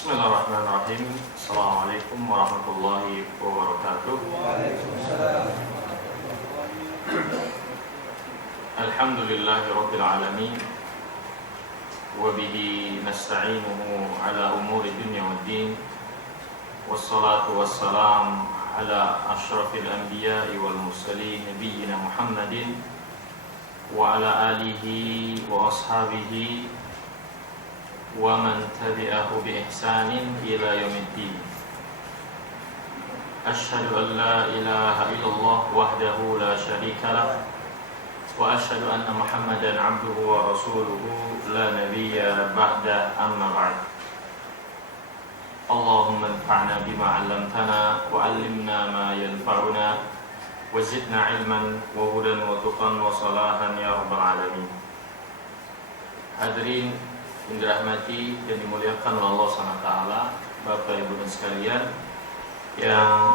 Bismillahirrahmanirrahim. Assalamualaikum warahmatullahi wabarakatuh. Alhamdulillahirabbil alamin. Wa bihi nasta'inuhu ala umuri dunya waddin. Wassalatu wassalam ala asyrafil anbiya'i wal mursalin nabiyyina Muhammadin wa ala alihi wa ashabihi wa man tabi'ahu bi ihsanin ila yaumiddin. Asyhadu an la ilaha illallah wahdahu la syarika lah wa asyhadu anna Muhammadan 'abduhu wa rasuluhu la nabiyya ba'da, amma ba'd. Allahumma anfa'na bima 'allamtana wa 'allimna ma yanfa'una wa zidna 'ilman wa hudan wa tuqan wa salahan ya rabbal alamin. Hadirin yang dirahmati dan dimuliakan oleh Allah SWT, Bapak Ibu dan sekalian yang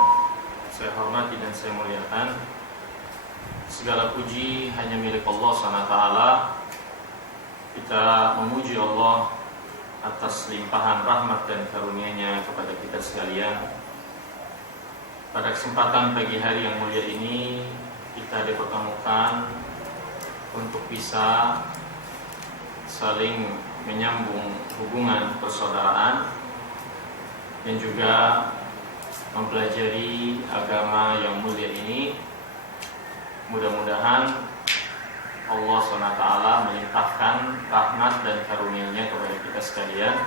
saya hormati dan saya muliakan, segala puji hanya milik Allah SWT. Kita memuji Allah atas limpahan rahmat dan karunia-Nya kepada kita sekalian. Pada kesempatan pagi hari yang mulia ini, kita dipertemukan untuk bisa saling menyambung hubungan persaudaraan dan juga mempelajari agama yang mulia ini. Mudah-mudahan Allah SWT melimpahkan rahmat dan karunia-Nya kepada kita sekalian,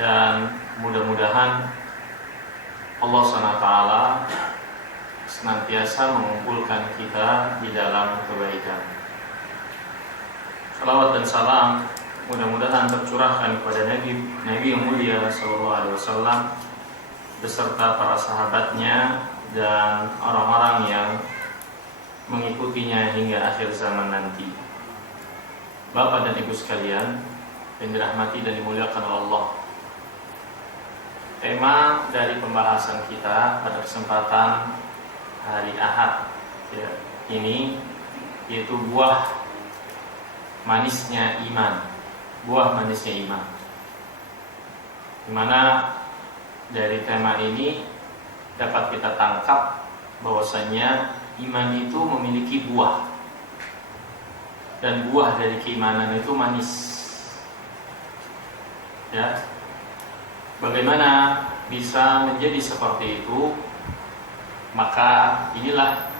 dan mudah-mudahan Allah SWT senantiasa mengumpulkan kita di dalam kebaikan. Salawat dan salam mudah-mudahan tercurahkan kepada Nabi yang mulia sallallahu alaihi wasallam beserta para sahabatnya dan orang-orang yang mengikutinya hingga akhir zaman nanti. Bapak dan Ibu sekalian yang dirahmati dan dimuliakan oleh Allah, tema dari pembahasan kita pada kesempatan hari Ahad ini yaitu buah manisnya iman. Buah manisnya iman, dimana dari tema ini dapat kita tangkap bahwasanya iman itu memiliki buah, dan buah dari keimanan itu manis. Ya, bagaimana bisa menjadi seperti itu? Maka inilah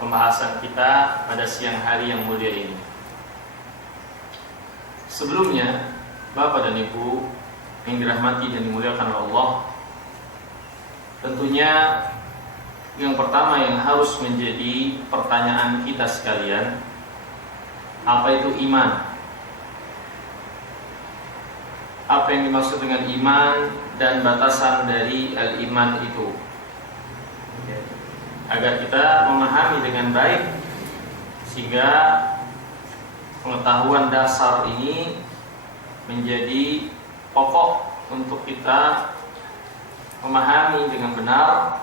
pembahasan kita pada siang hari yang mulia ini. Sebelumnya, Bapak dan Ibu yang dirahmati dan dimuliakan oleh Allah, tentunya yang pertama yang harus menjadi pertanyaan kita sekalian, apa itu iman? Apa yang dimaksud dengan iman dan batasan dari al-iman itu? Agar kita memahami dengan baik, sehingga pengetahuan dasar ini menjadi pokok untuk kita memahami dengan benar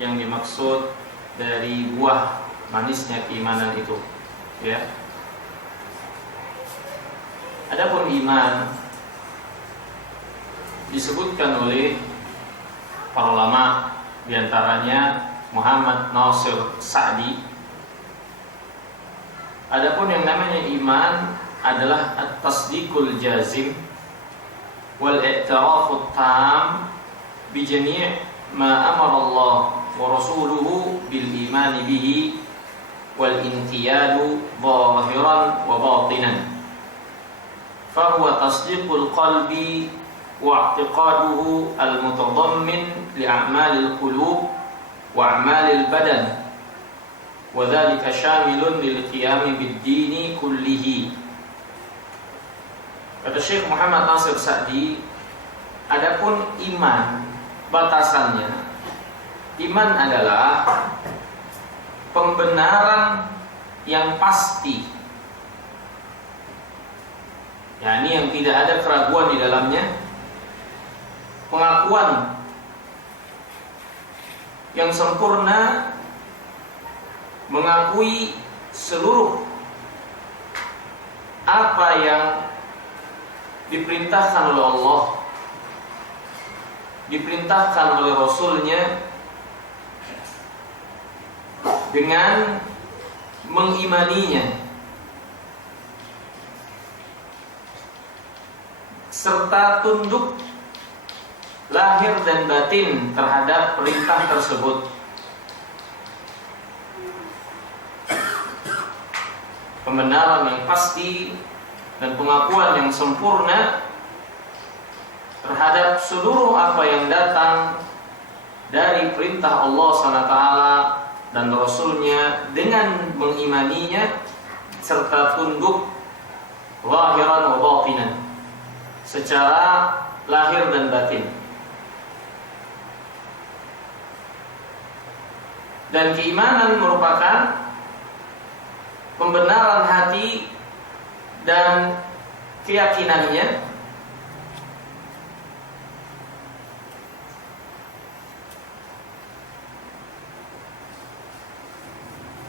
yang dimaksud dari buah manisnya keimanan itu. Ya. Adapun iman disebutkan oleh para ulama, diantaranya Muhammad Nasir Sa'di. Adapun yang namanya iman adalah at-tasdiqul jazim wal i'tirafut tam bi jami' ma amara Allah wa rasuluhu bil iman bihi wal inqiyadu zahiran wa batinan. Fa huwa tasdiqul qalbi wa i'tiqaduhu al-mutadammin li a'malil qulub wa a'malil badan. Wadzalika syamilun lil qiyami bid-dini kullihi. Kata Syekh Muhammad Nasir Sa'di, adapun iman batasannya, iman adalah pembenaran yang pasti, yakni yang tidak ada keraguan di dalamnya, pengakuan yang sempurna, mengakui seluruh apa yang diperintahkan oleh Allah diperintahkan oleh Rasulnya dengan mengimaninya serta tunduk lahir dan batin terhadap perintah tersebut. Pembenaran yang pasti dan pengakuan yang sempurna terhadap seluruh apa yang datang dari perintah Allah SWT dan Rasulnya dengan mengimaninya serta tunduk lahiran wa batinan, secara lahir dan batin. Dan keimanan merupakan pembenaran hati dan keyakinannya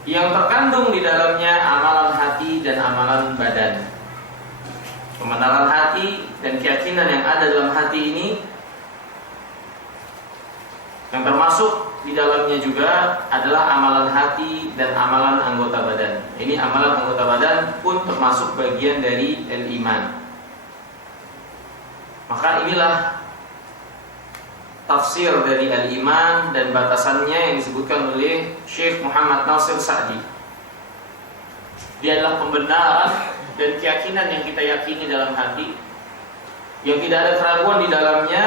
yang terkandung di dalamnya amalan hati dan amalan badan. Pembenaran hati dan keyakinan yang ada dalam hati ini, yang termasuk di dalamnya juga adalah amalan hati dan amalan anggota badan. Ini amalan anggota badan pun termasuk bagian dari al-iman. Maka inilah tafsir dari al-iman dan batasannya yang disebutkan oleh Syekh Muhammad Nasir Sa'di. Dia adalah pembenaran dan keyakinan yang kita yakini dalam hati, yang tidak ada keraguan di dalamnya,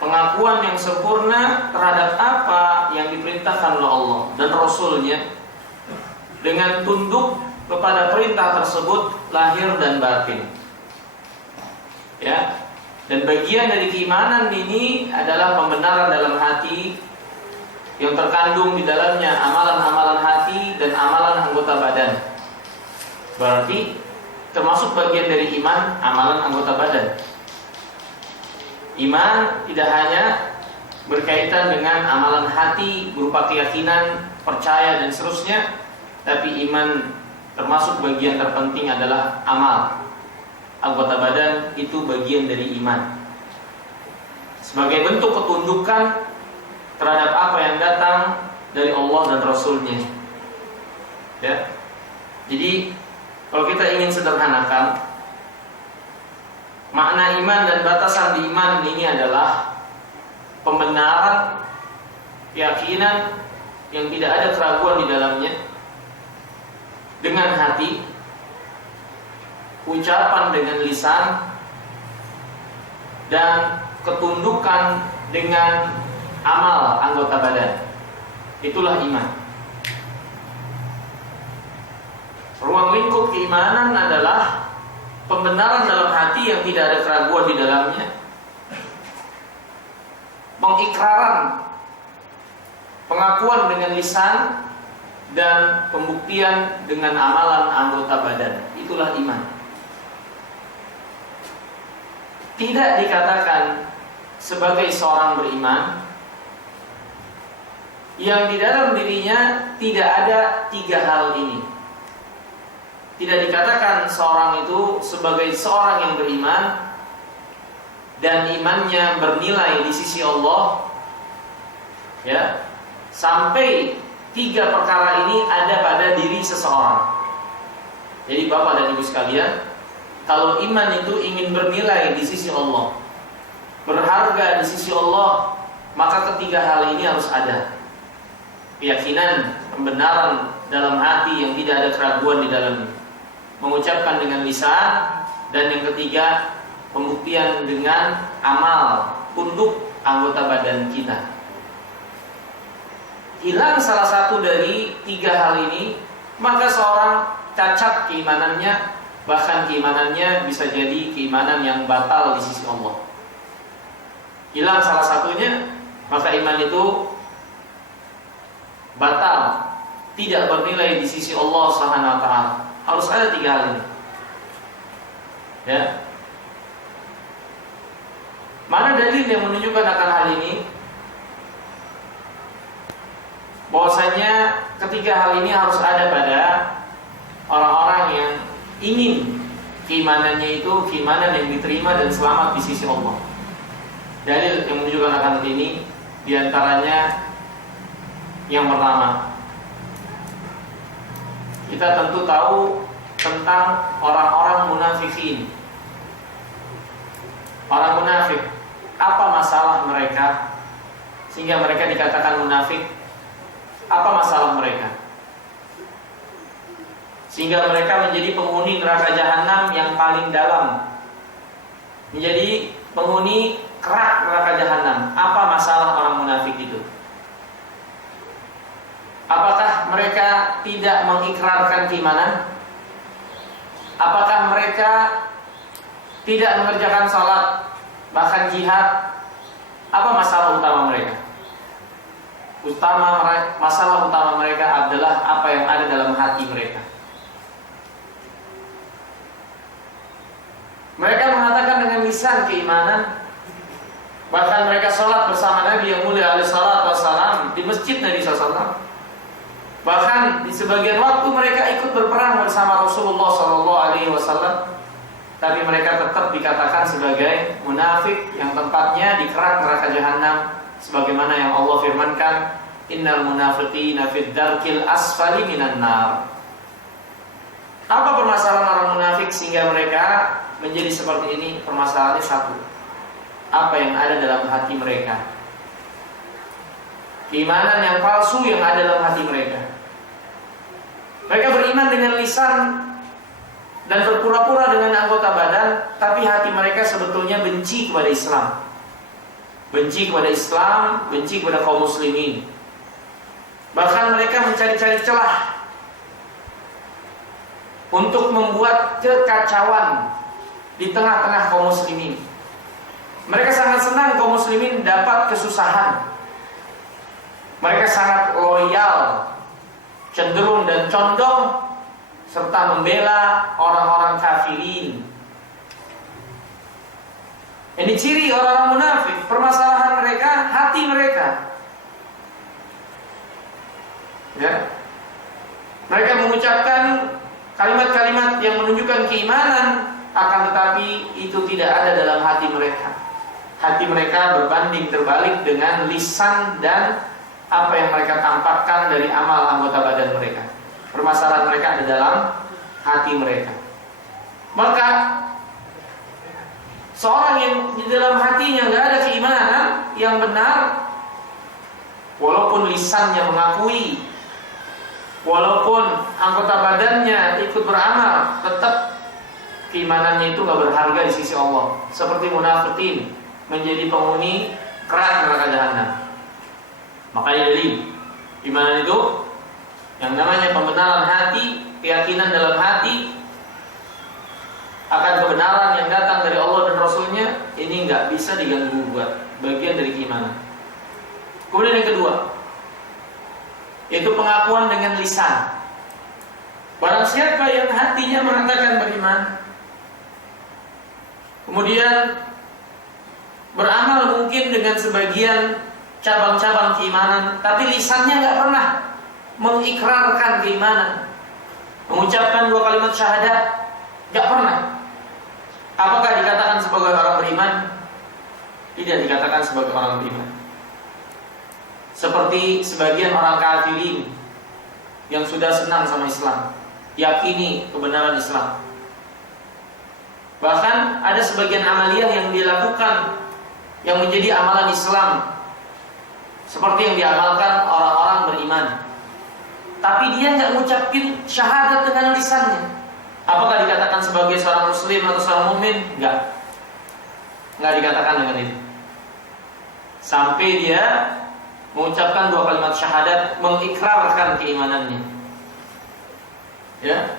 pengakuan yang sempurna terhadap apa yang diperintahkan oleh Allah dan Rasulnya, dengan tunduk kepada perintah tersebut lahir dan batin. Ya, dan bagian dari keimanan ini adalah pembenaran dalam hati yang terkandung di dalamnya amalan-amalan hati dan amalan anggota badan. Berarti termasuk bagian dari iman amalan anggota badan. Iman tidak hanya berkaitan dengan amalan hati berupa keyakinan, percaya dan seterusnya, tapi iman termasuk bagian terpenting adalah amal. Anggota badan itu bagian dari iman. Sebagai bentuk ketundukan terhadap apa yang datang dari Allah dan Rasulnya. Ya. Jadi kalau kita ingin sederhanakan, makna iman dan batasan di iman ini adalah pembenaran keyakinan yang tidak ada keraguan di dalamnya dengan hati, ucapan dengan lisan, dan ketundukan dengan amal anggota badan. Itulah iman. Ruang lingkup keimanan adalah pembenaran dalam hati yang tidak ada keraguan di dalamnya, pengikraran, pengakuan dengan lisan, dan pembuktian dengan amalan anggota badan. Itulah iman. Tidak dikatakan sebagai seorang beriman yang di dalam dirinya tidak ada tiga hal ini. Tidak dikatakan seorang itu sebagai seorang yang beriman dan imannya bernilai di sisi Allah, ya, sampai tiga perkara ini ada pada diri seseorang. Jadi Bapak dan Ibu sekalian, kalau iman itu ingin bernilai di sisi Allah, berharga di sisi Allah, maka ketiga hal ini harus ada. Keyakinan, pembenaran dalam hati yang tidak ada keraguan di dalamnya, mengucapkan dengan lisan, dan yang ketiga pembuktian dengan amal, tunduk anggota badan kita. Hilang salah satu dari tiga hal ini, maka seorang cacat keimanannya, bahkan keimanannya bisa jadi keimanan yang batal di sisi Allah. Hilang salah satunya, maka iman itu batal, tidak bernilai di sisi Allah Subhanahu wa taala. Harus ada tiga hal ini. Ya. Mana dalil yang menunjukkan akan hal ini? Bahwasanya ketiga hal ini harus ada pada orang-orang yang ingin keimanannya itu keimanan yang diterima dan selamat di sisi Allah. dalil yang menunjukkan akan ini diantaranya yang pertama, kita tentu tahu tentang orang-orang munafikin. Orang munafik, apa masalah mereka sehingga mereka dikatakan munafik? Apa masalah mereka sehingga mereka menjadi penghuni neraka jahanam yang paling dalam, menjadi penghuni kerak neraka jahanam? Apa masalah orang munafik itu? Apakah mereka tidak mengikrarkan keimanan? Apakah mereka tidak mengerjakan salat, bahkan jihad? Apa masalah utama mereka? Masalah utama mereka adalah apa yang ada dalam hati mereka. Mereka mengatakan dengan lisan keimanan, bahkan mereka sholat bersama Nabi yang mulia alaihi salatu wassalam di masjid Nabi SAW. Bahkan di sebagian waktu mereka ikut berperang bersama Rasulullah SAW. Tapi mereka tetap dikatakan sebagai munafik yang tempatnya di kerak neraka jahanam, sebagaimana yang Allah firmankan, innal munafiqina fid darkil asfali minan nar. Apa permasalahan orang munafik sehingga mereka menjadi seperti ini? Permasalahannya satu, apa yang ada dalam hati mereka, keimanan yang palsu yang ada dalam hati mereka. Mereka beriman dengan lisan dan berpura-pura dengan anggota badan, tapi hati mereka sebetulnya benci kepada Islam, benci kepada Islam, benci kepada kaum muslimin. Bahkan mereka mencari-cari celah untuk membuat kekacauan di tengah-tengah kaum muslimin. Mereka sangat senang kaum muslimin dapat kesusahan. Mereka sangat loyal, cenderung dan condong serta membela orang-orang kafirin. Ini ciri orang-orang munafik. Permasalahan mereka, hati mereka. Ya. Mereka mengucapkan kalimat-kalimat yang menunjukkan keimanan, akan tetapi itu tidak ada dalam hati mereka. Hati mereka berbanding terbalik dengan lisan dan apa yang mereka tampakkan dari amal anggota badan mereka. Permasalahan mereka ada dalam hati mereka. Maka seorang yang di dalam hatinya nggak ada keimanan yang benar, walaupun lisannya mengakui, walaupun anggota badannya ikut beramal, tetap keimanannya itu nggak berharga di sisi Allah. Seperti munafikin menjadi penghuni kerak neraka jahanam. Makanya dari iman itu yang namanya pembenaran hati, keyakinan dalam hati akan kebenaran yang datang dari Allah dan Rasulnya, ini nggak bisa diganggu gugat, bagian dari keimanan. Kemudian yang kedua, yaitu pengakuan dengan lisan. Barang siapa yang hatinya mengatakan beriman, kemudian beramal mungkin dengan sebagian cabang-cabang keimanan, tapi lisannya nggak pernah mengikrarkan keimanan, mengucapkan 2 kalimat syahadat, nggak pernah. Apakah dikatakan sebagai orang beriman? Tidak dikatakan sebagai orang beriman. Seperti sebagian orang kafirin yang sudah senang sama Islam, yakini kebenaran Islam. Bahkan ada sebagian amaliyah yang dilakukan yang menjadi amalan Islam, seperti yang diamalkan orang-orang beriman, tapi dia nggak ngucapin syahadat dengan lisannya. Apakah dikatakan sebagai seorang muslim atau seorang mukmin? Nggak dikatakan dengan itu. Sampai dia mengucapkan 2 kalimat syahadat, mengikrarkan keimanannya. Ya,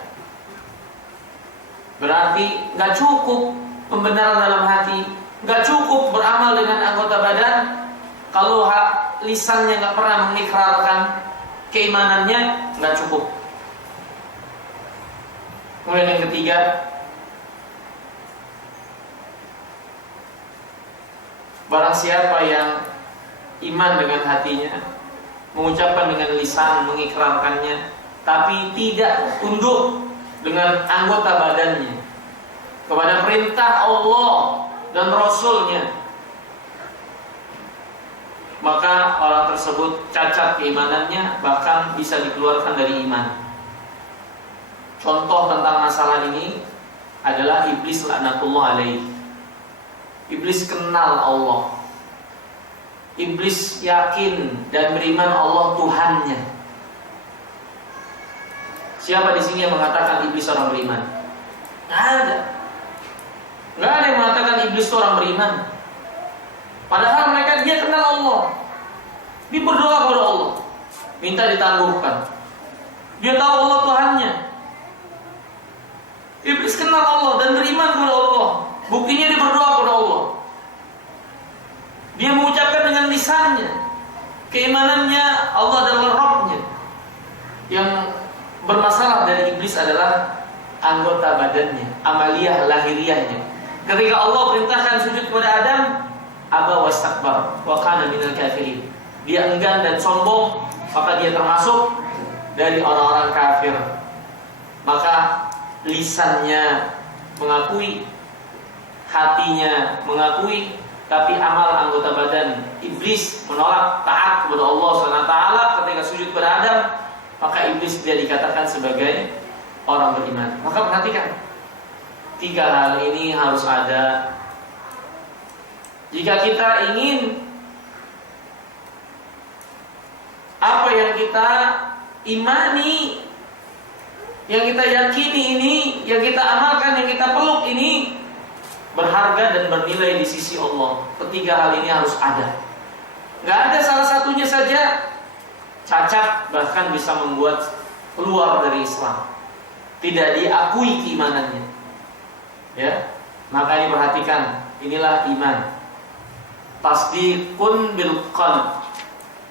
berarti nggak cukup pembenaran dalam hati, nggak cukup beramal dengan anggota badan kalau lisannya nggak pernah mengikrarkan keimanannya, nggak cukup. Kemudian yang ketiga, barang siapa yang iman dengan hatinya, mengucapkan dengan lisan, mengikrarkannya, tapi tidak tunduk dengan anggota badannya kepada perintah Allah dan Rasulnya, maka orang tersebut cacat keimanannya, bahkan bisa dikeluarkan dari iman. Contoh tentang masalah ini adalah iblis laknatullah alaih. Iblis kenal Allah. Iblis yakin dan beriman Allah Tuhannya. Siapa di sini yang mengatakan iblis orang beriman? Nggak ada. Nggak ada yang mengatakan iblis itu orang beriman. Padahal dia kenal Allah. Dia berdoa kepada Allah, minta ditangguhkan. Dia tahu Allah Tuhannya. Iblis kenal Allah dan beriman kepada Allah. Buktinya dia berdoa kepada Allah. Dia mengucapkan dengan lisannya keimanannya Allah adalah Rabb-nya. Yang bermasalah dari iblis adalah anggota badannya, amaliyah lahiriahnya. Ketika Allah perintahkan sujud kepada Adam, aba wastakbar wa kana minal kafirin. Dia enggan dan sombong, maka dia termasuk dari orang-orang kafir. Maka lisannya mengakui, hatinya mengakui, tapi amal anggota badan iblis menolak taat kepada Allah SWT ketika sujud kepada Adam, maka iblis dia dikatakan sebagai orang beriman. Maka perhatikan, 3 hal ini harus ada jika kita ingin apa yang kita imani, yang kita yakini ini, yang kita amalkan, yang kita peluk ini berharga dan bernilai di sisi Allah. 3 hal ini harus ada. Gak ada salah satunya saja cacat, bahkan bisa membuat keluar dari Islam, tidak diakui keimanannya. Ya, maka ini perhatikan, inilah iman. Tasdiqun bil qalb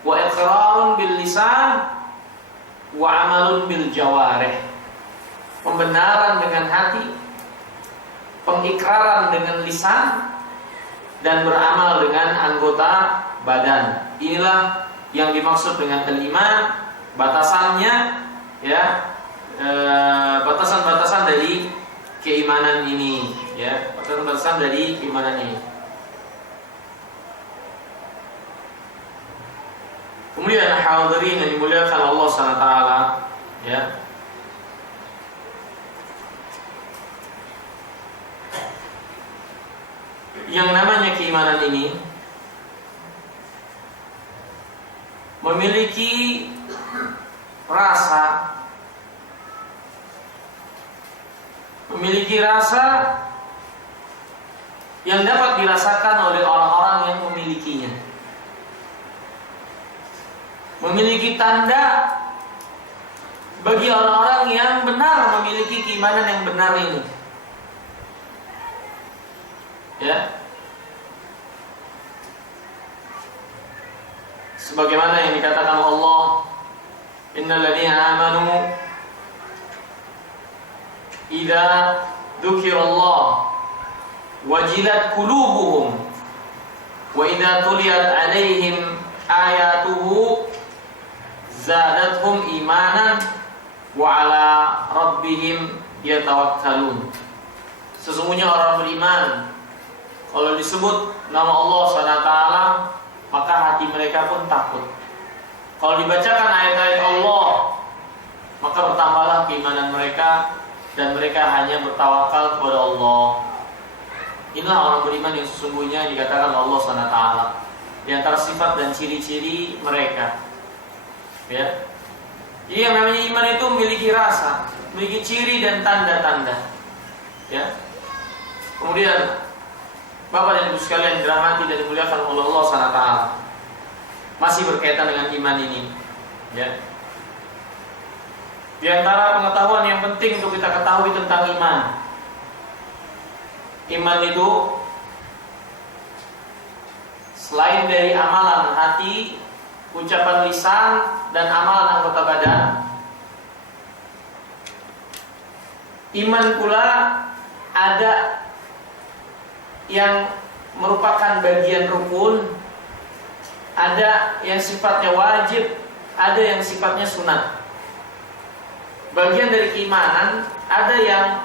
wa iqrarun bil lisan wa amalun bil jawarih. Pembenaran dengan hati, pengikraran dengan lisan, dan beramal dengan anggota badan. Inilah yang dimaksud dengan al-iman. Batasannya, ya, batasan-batasan dari keimanan ini, ya, batasan-batasan dari keimanan ini. Kemudian hadirin yang dimuliakan Allah SWT, ya, yang namanya keimanan ini memiliki rasa, yang dapat dirasakan oleh orang-orang yang memilikinya. Memiliki tanda bagi orang-orang yang benar memiliki keimanan yang benar ini. Ya, sebagaimana yang dikatakan Allah, innal ladzina amanu idza dzukirallah wajilat qulubuhum wa idza tuliyat alaihim ayatuhu zadatuhum imanan wa ala rabbihim yatawakkalun. Sesungguhnya orang beriman, kalau disebut nama Allah SWT, maka hati mereka pun takut. Kalau dibacakan ayat-ayat Allah, maka bertambahlah keimanan mereka, dan mereka hanya bertawakal kepada Allah. Inilah orang beriman yang sesungguhnya dikatakan Allah SWT. Di antara sifat dan ciri-ciri mereka, ya. Jadi yang namanya iman itu memiliki rasa, memiliki ciri dan tanda-tanda, ya. Kemudian Bapak dan Ibu sekalian dirahmati dan dimuliakan oleh Allah SWT, masih berkaitan dengan iman ini, ya. Di antara pengetahuan yang penting untuk kita ketahui tentang iman itu selain dari amalan hati, ucapan lisan, dan amalan anggota badan, iman pula ada yang merupakan bagian rukun, ada yang sifatnya wajib, ada yang sifatnya sunat. Bagian dari keimanan ada yang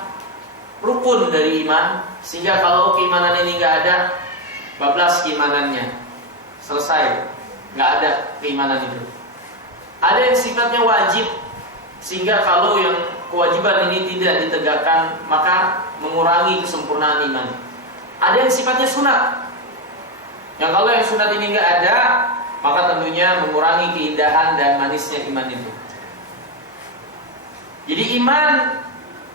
rukun dari iman, sehingga kalau keimanan ini nggak ada, bablas keimanannya, selesai. nggak ada keimanan itu. Ada yang sifatnya wajib, sehingga kalau yang kewajiban ini tidak ditegakkan maka mengurangi kesempurnaan iman. Ada yang sifatnya sunat, yang kalau yang sunat ini nggak ada, maka tentunya mengurangi keindahan dan manisnya iman itu. Jadi iman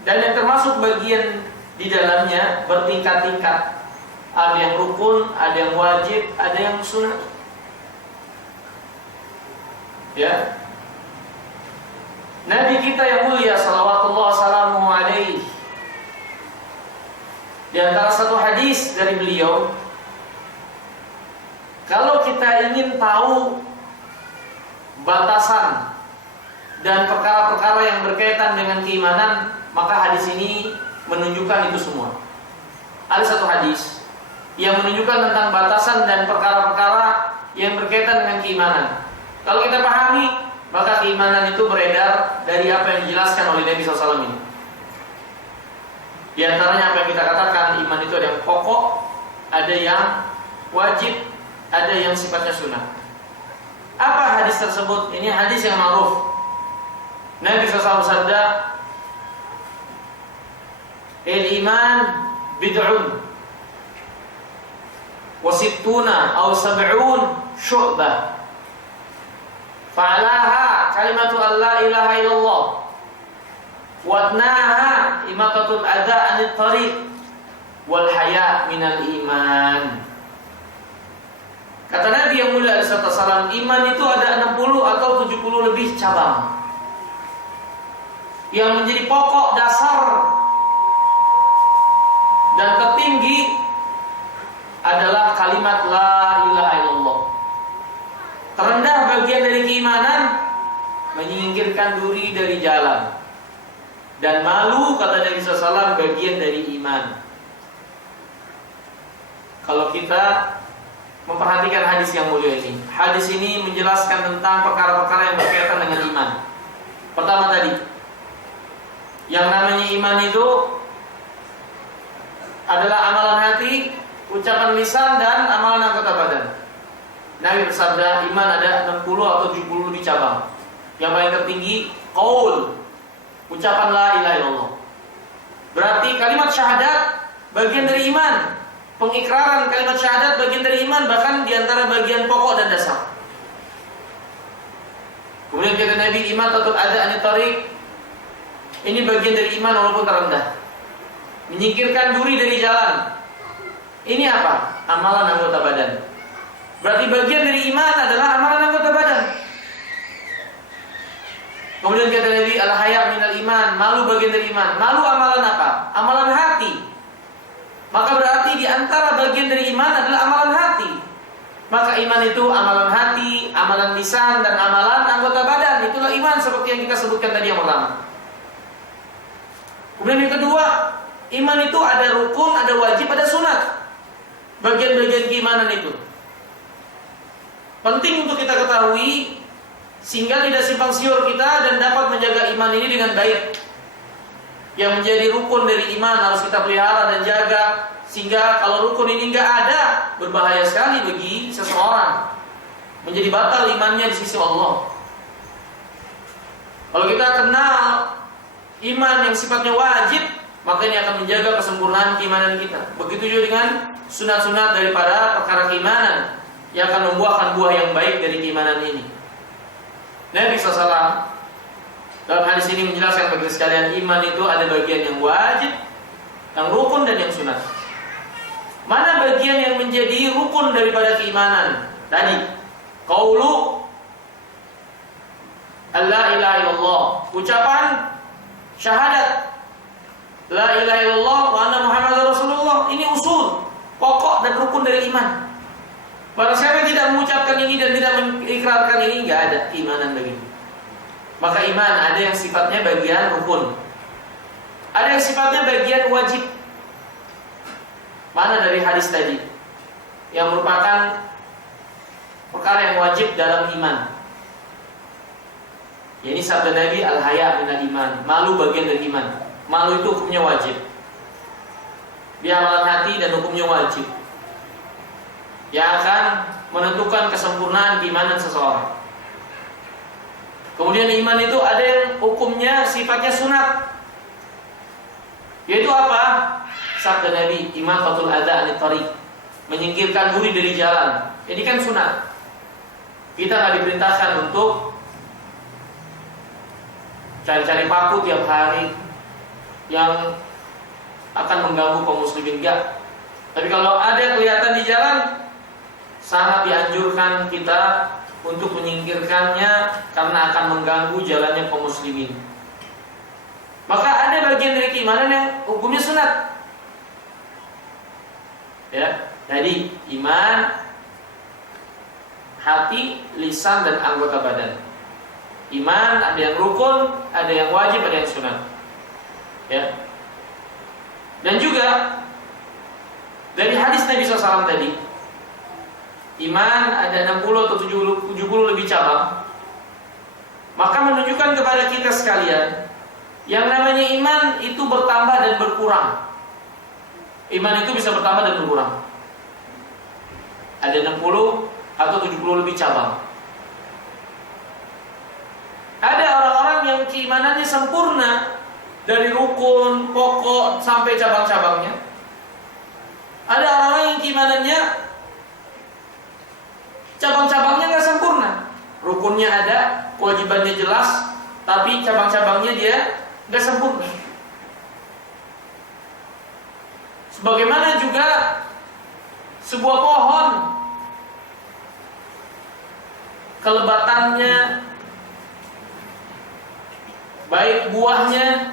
dan yang termasuk bagian di dalamnya bertingkat-tingkat. Ada yang rukun, ada yang wajib, ada yang sunat. Ya, Nabi kita yang mulia salawatullah salamuhu alaihi, di antara satu hadis dari beliau, kalau kita ingin tahu batasan dan perkara-perkara yang berkaitan dengan keimanan, maka hadis ini menunjukkan itu semua. Ada satu hadis yang menunjukkan tentang batasan dan perkara-perkara yang berkaitan dengan keimanan. Kalau kita pahami, maka keimanan itu beredar dari apa yang dijelaskan oleh Nabi SAW ini. Di antaranya apa yang kita katakan, iman itu ada yang pokok, ada yang wajib, ada yang sifatnya sunnah. Apa hadis tersebut? Ini hadis yang ma'ruf. Nabi SAW bersabda, "Al-iman bid'un wa sittuna aw sab'un syu'bah. Fa'alaha kalimatu an la ilaha illallah wa adnaha imatatul adha 'anil tariq wal haya' minal iman." Kata Nabi yang mulia alaihi salam, iman itu ada 60 atau 70 lebih cabang. Yang menjadi pokok dasar dan tertinggi adalah kalimat la ilaha illallah. Terendah bagian dari keimanan, menyingkirkan duri dari jalan. Dan malu, kata Nabi SAW, bagian dari iman. Kalau kita memperhatikan hadis yang mulia ini, hadis ini menjelaskan tentang perkara-perkara yang berkaitan dengan iman. Pertama tadi, yang namanya iman itu adalah amalan hati, ucapan lisan, dan amalan anggota badan. Nabi bersabda, iman ada 60 atau 70 lebih cabang. Yang paling tertinggi qaul, ucapan la ilaha illallah. Berarti kalimat syahadat bagian dari iman. Pengikraran kalimat syahadat bagian dari iman, bahkan diantara bagian pokok dan dasar. Kemudian kata Nabi, imatatul adha 'anil tariq, ini bagian dari iman walaupun terendah. Menyingkirkan duri dari jalan. Ini apa? Amalan anggota badan. Berarti bagian dari iman adalah amalan anggota badan. Kemudian kata Nabi, al-haya' minal iman, malu bagian dari iman. Malu amalan apa? Amalan hati. Maka berarti di antara bagian dari iman adalah amalan hati. Maka iman itu amalan hati, amalan lisan, dan amalan anggota badan. Itulah iman seperti yang kita sebutkan tadi yang pertama. Kemudian yang kedua, iman itu ada rukun, ada wajib, ada sunat. Bagian-bagian keimanan itu penting untuk kita ketahui, sehingga tidak simpang siur kita dan dapat menjaga iman ini dengan baik. Yang menjadi rukun dari iman harus kita pelihara dan jaga, sehingga kalau rukun ini nggak ada, berbahaya sekali bagi seseorang, menjadi batal imannya di sisi Allah. Kalau kita kenal iman yang sifatnya wajib, maka ini akan menjaga kesempurnaan keimanan kita. Begitu juga dengan sunat-sunat daripada perkara keimanan yang akan membuahkan buah yang baik dari keimanan ini. Nabi SAW dalam hadis ini menjelaskan bagi sekalian, iman itu ada bagian yang wajib, yang rukun, dan yang sunat. Mana bagian yang menjadi rukun daripada keimanan? Tadi qaulu la ilaha illallah, ucapan syahadat la ilaha illallah wa anna Muhammadar Rasulullah. Ini usul, pokok dan rukun dari iman. Barang siapa yang tidak mengucapkan ini dan tidak mengikrarkan ini, nggak ada keimanan baginya. Maka iman ada yang sifatnya bagian rukun, ada yang sifatnya bagian wajib. Mana dari hadis tadi yang merupakan perkara yang wajib dalam iman? Ya, ini sabda Nabi, al-haya' minal iman, malu bagian dari iman. Malu itu hukumnya wajib. Dia amalan hati dan hukumnya wajib, yang akan menentukan kesempurnaan keimanan seseorang. Kemudian iman itu ada yang hukumnya sifatnya sunat. Yaitu apa? Sabda Nabi, imatatul adza anit thariq, menyingkirkan duri dari jalan. Ini kan sunat. Kita nggak diperintahkan untuk cari-cari paku tiap hari yang akan mengganggu kaum muslimin, enggak. Tapi kalau ada kelihatan di jalan, sangat dianjurkan kita untuk menyingkirkannya karena akan mengganggu jalannya kaum muslimin. Maka ada bagian dari keimanan yang hukumnya sunat. Ya, jadi iman hati, lisan dan anggota badan. Iman ada yang rukun, ada yang wajib, ada yang sunat. Ya. Dan juga dari hadis Nabi SAW tadi, iman ada 60 atau 70 lebih cabang. Maka menunjukkan kepada kita sekalian, yang namanya iman itu bertambah dan berkurang. Iman itu bisa bertambah dan berkurang. Ada 60 atau 70 lebih cabang. Ada orang-orang yang keimanannya sempurna, dari rukun, pokok sampai cabang-cabangnya. Ada orang-orang yang keimanannya cabang-cabangnya nggak sempurna. Rukunnya ada, kewajibannya jelas, tapi cabang-cabangnya dia nggak sempurna. Sebagaimana juga sebuah pohon, kelebatannya, baik buahnya,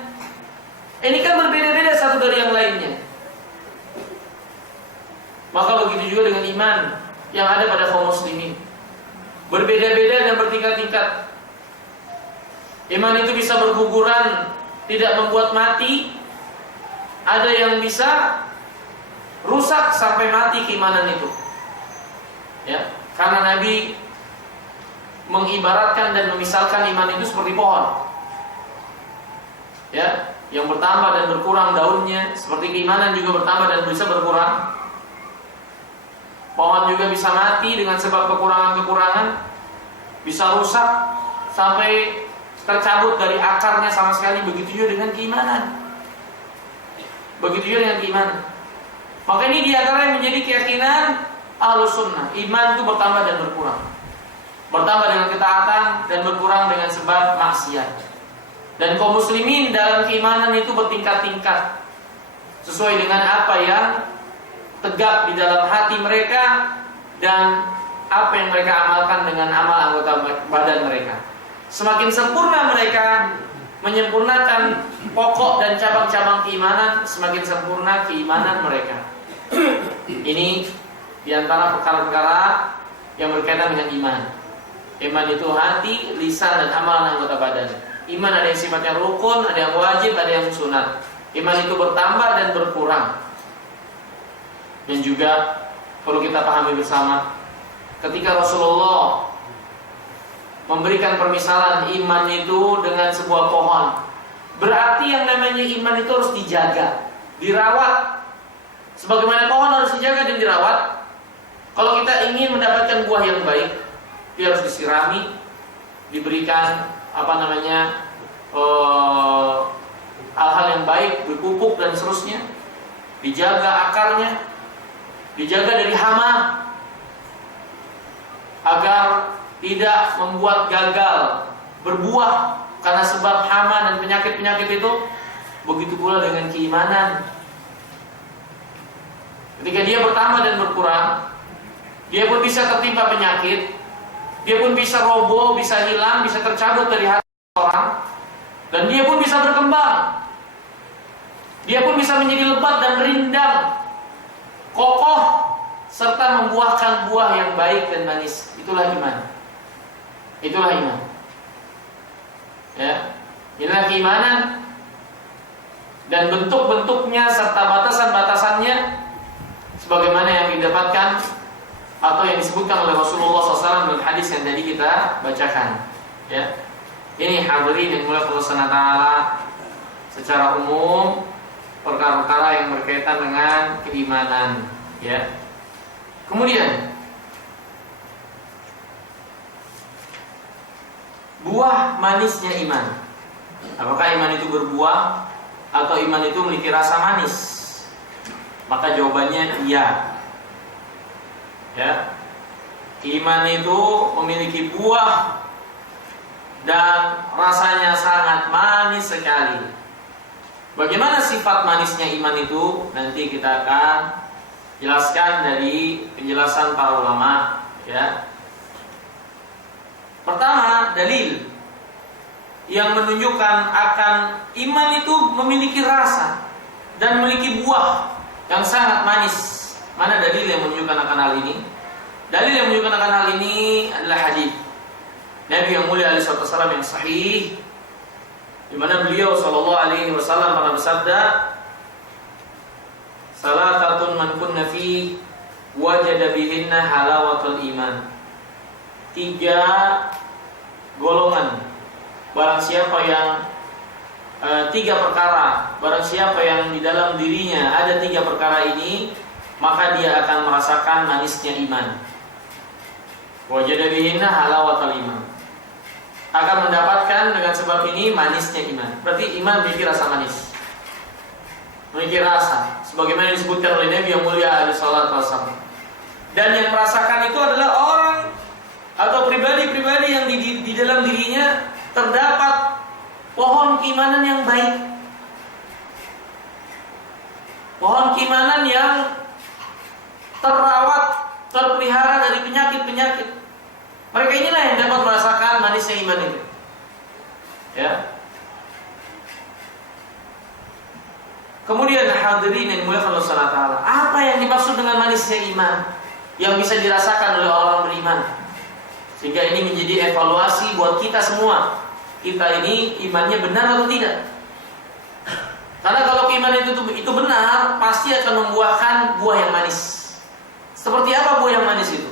ini kan berbeda-beda satu dari yang lainnya. Maka begitu juga dengan iman yang ada pada kaum muslimin, berbeda-beda dan bertingkat-tingkat. Iman itu bisa berguguran, tidak membuat mati. Ada yang bisa rusak sampai mati keimanan itu. Ya, karena Nabi mengibaratkan dan memisalkan iman itu seperti pohon. Ya, yang bertambah dan berkurang daunnya, seperti keimanan juga bertambah dan bisa berkurang. Pohon juga bisa mati dengan sebab kekurangan-kekurangan, bisa rusak sampai tercabut dari akarnya sama sekali. Begitu juga dengan keimanan. Begitu juga dengan keimanan. Maka ini diantara yang menjadi keyakinan Ahlus Sunnah. Iman itu bertambah dan berkurang. Bertambah dengan ketaatan dan berkurang dengan sebab maksiat. Dan kaum muslimin dalam keimanan itu bertingkat-tingkat sesuai dengan apa yang tegak di dalam hati mereka dan apa yang mereka amalkan dengan amal anggota badan mereka. Semakin sempurna mereka menyempurnakan pokok dan cabang-cabang keimanan, semakin sempurna keimanan mereka. Ini diantara perkara-perkara yang berkaitan dengan iman. Iman itu hati, lisan dan amalan anggota badan. Iman ada yang sifatnya rukun, ada yang wajib, ada yang sunat. Iman itu bertambah dan berkurang. Dan juga perlu kita pahami bersama, ketika Rasulullah memberikan permisalan iman itu dengan sebuah pohon, berarti yang namanya iman itu harus dijaga, dirawat. Sebagaimana pohon harus dijaga dan dirawat, kalau kita ingin mendapatkan buah yang baik, dia harus disirami, diberikan hal-hal yang baik, berpupuk dan seterusnya, dijaga akarnya, dijaga dari hama agar tidak membuat gagal berbuah karena sebab hama dan penyakit-penyakit itu. Begitu pula dengan keimanan. Ketika dia bertambah dan berkurang, dia pun bisa tertimpa penyakit, dia pun bisa roboh, bisa hilang, bisa tercabut dari hati orang, dan dia pun bisa berkembang. Dia pun bisa menjadi lebat dan rindang, kokoh, serta membuahkan buah yang baik dan manis. Itulah iman. Itulah iman. Ya, inilah keimanan dan bentuk-bentuknya serta batasan-batasannya, sebagaimana yang didapatkan atau yang disebutkan oleh Rasulullah SAW dalam hadis yang tadi kita bacakan. Ya, ini hadirin yang mulai Allah Taala secara umum perkara-perkara yang berkaitan dengan keimanan. Ya. Kemudian buah manisnya iman. Apakah iman itu berbuah atau iman itu memiliki rasa manis? Maka jawabannya iya. Ya. Iman itu memiliki buah dan rasanya sangat manis sekali. Bagaimana sifat manisnya iman itu? Nanti kita akan jelaskan dari penjelasan para ulama, ya. Pertama, dalil yang menunjukkan akan iman itu memiliki rasa dan memiliki buah yang sangat manis. Mana dalil yang menunjukkan akan hal ini? Dalil yang menunjukkan akan hal ini adalah hadis Nabi yang mulia alaihi wasallam yang sahih, di mana beliau sallallahu alaihi wasallam pernah bersabda, "Salatatun man kunna fi wajada bihinna halawatul iman." 3 golongan, barang siapa yang 3 perkara, barang siapa yang di dalam dirinya ada 3 perkara ini, maka dia akan merasakan manisnya iman. Wajada bihinna halawatul iman, akan mendapatkan dengan sebab ini manisnya iman. Berarti iman memiliki rasa manis, memiliki rasa, sebagaimana disebutkan oleh Nabi yang mulia alaihi salatu wasallam. Dan yang merasakan itu adalah orang atau pribadi-pribadi yang di dalam dirinya terdapat pohon keimanan yang baik, pohon keimanan yang terawat, terpelihara dari penyakit-penyakit. Mereka inilah yang dapat merasakan manisnya iman itu. Ya. Kemudian hadirin yang dimuliakan Allah Subhanahu wa taala, apa yang dimaksud dengan manisnya iman yang bisa dirasakan oleh orang beriman? Sehingga ini menjadi evaluasi buat kita semua. Kita ini imannya benar atau tidak? Karena kalau keimanan itu benar, pasti akan membuahkan buah yang manis. Seperti apa buah yang manis itu?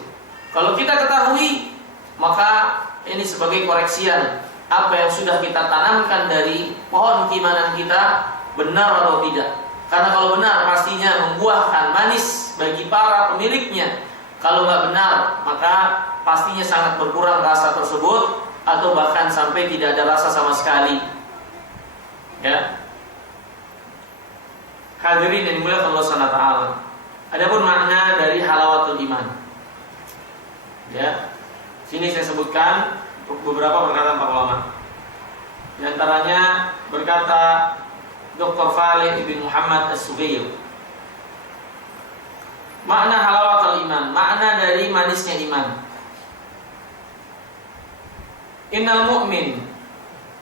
Kalau kita ketahui, maka ini sebagai koreksian apa yang sudah kita tanamkan dari pohon keimanan kita, benar atau tidak. Karena kalau benar pastinya membuahkan manis bagi para pemiliknya. Kalau nggak benar, maka pastinya sangat berkurang rasa tersebut, atau bahkan sampai tidak ada rasa sama sekali. Ya. Hadirin yang dimuliakan Allah Subhanahu wa taala. Adapun makna dari halawatul iman. Ya. Sini saya sebutkan beberapa perkataan para ulama. Di antaranya berkata Dr. Falih bin Muhammad As-Sugair, makna halawatul iman, makna dari manisnya iman. Innal mu'min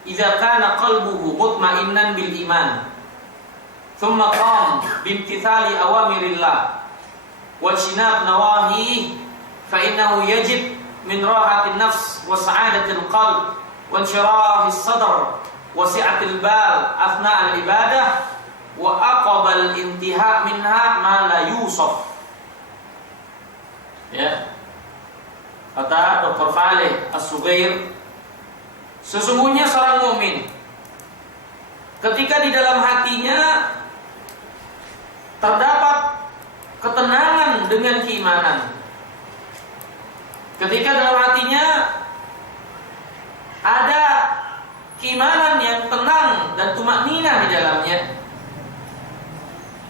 idza kana qalbuhu mutma'innan bil iman, thumma qam bimtithali awamirillah wa ijtinab nawahi, fa innahu yajid min rahatin nafs wa sa'adatil qalb wa inshirahis sadr wa si'atil bal athna al ibadah wa aqabal intiha minha ma la yusaf. Ya. Kata Dr. Falih As-Sugair, sesungguhnya seorang mukmin ketika di dalam hatinya terdapat ketenangan dengan keimanan, ketika dalam hatinya ada keimanan yang tenang dan tumakninah di dalamnya,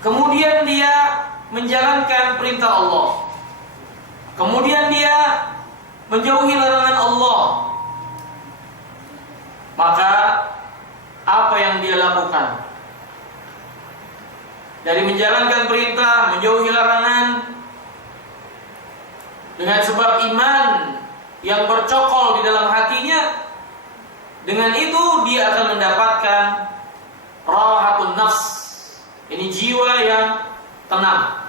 kemudian dia menjalankan perintah Allah, kemudian dia menjauhi larangan Allah, maka apa yang dia lakukan dari menjalankan perintah, menjauhi larangan, dengan sebab iman yang bercokol di dalam hatinya, dengan itu dia akan mendapatkan rahatun nafs. Ini jiwa yang tenang,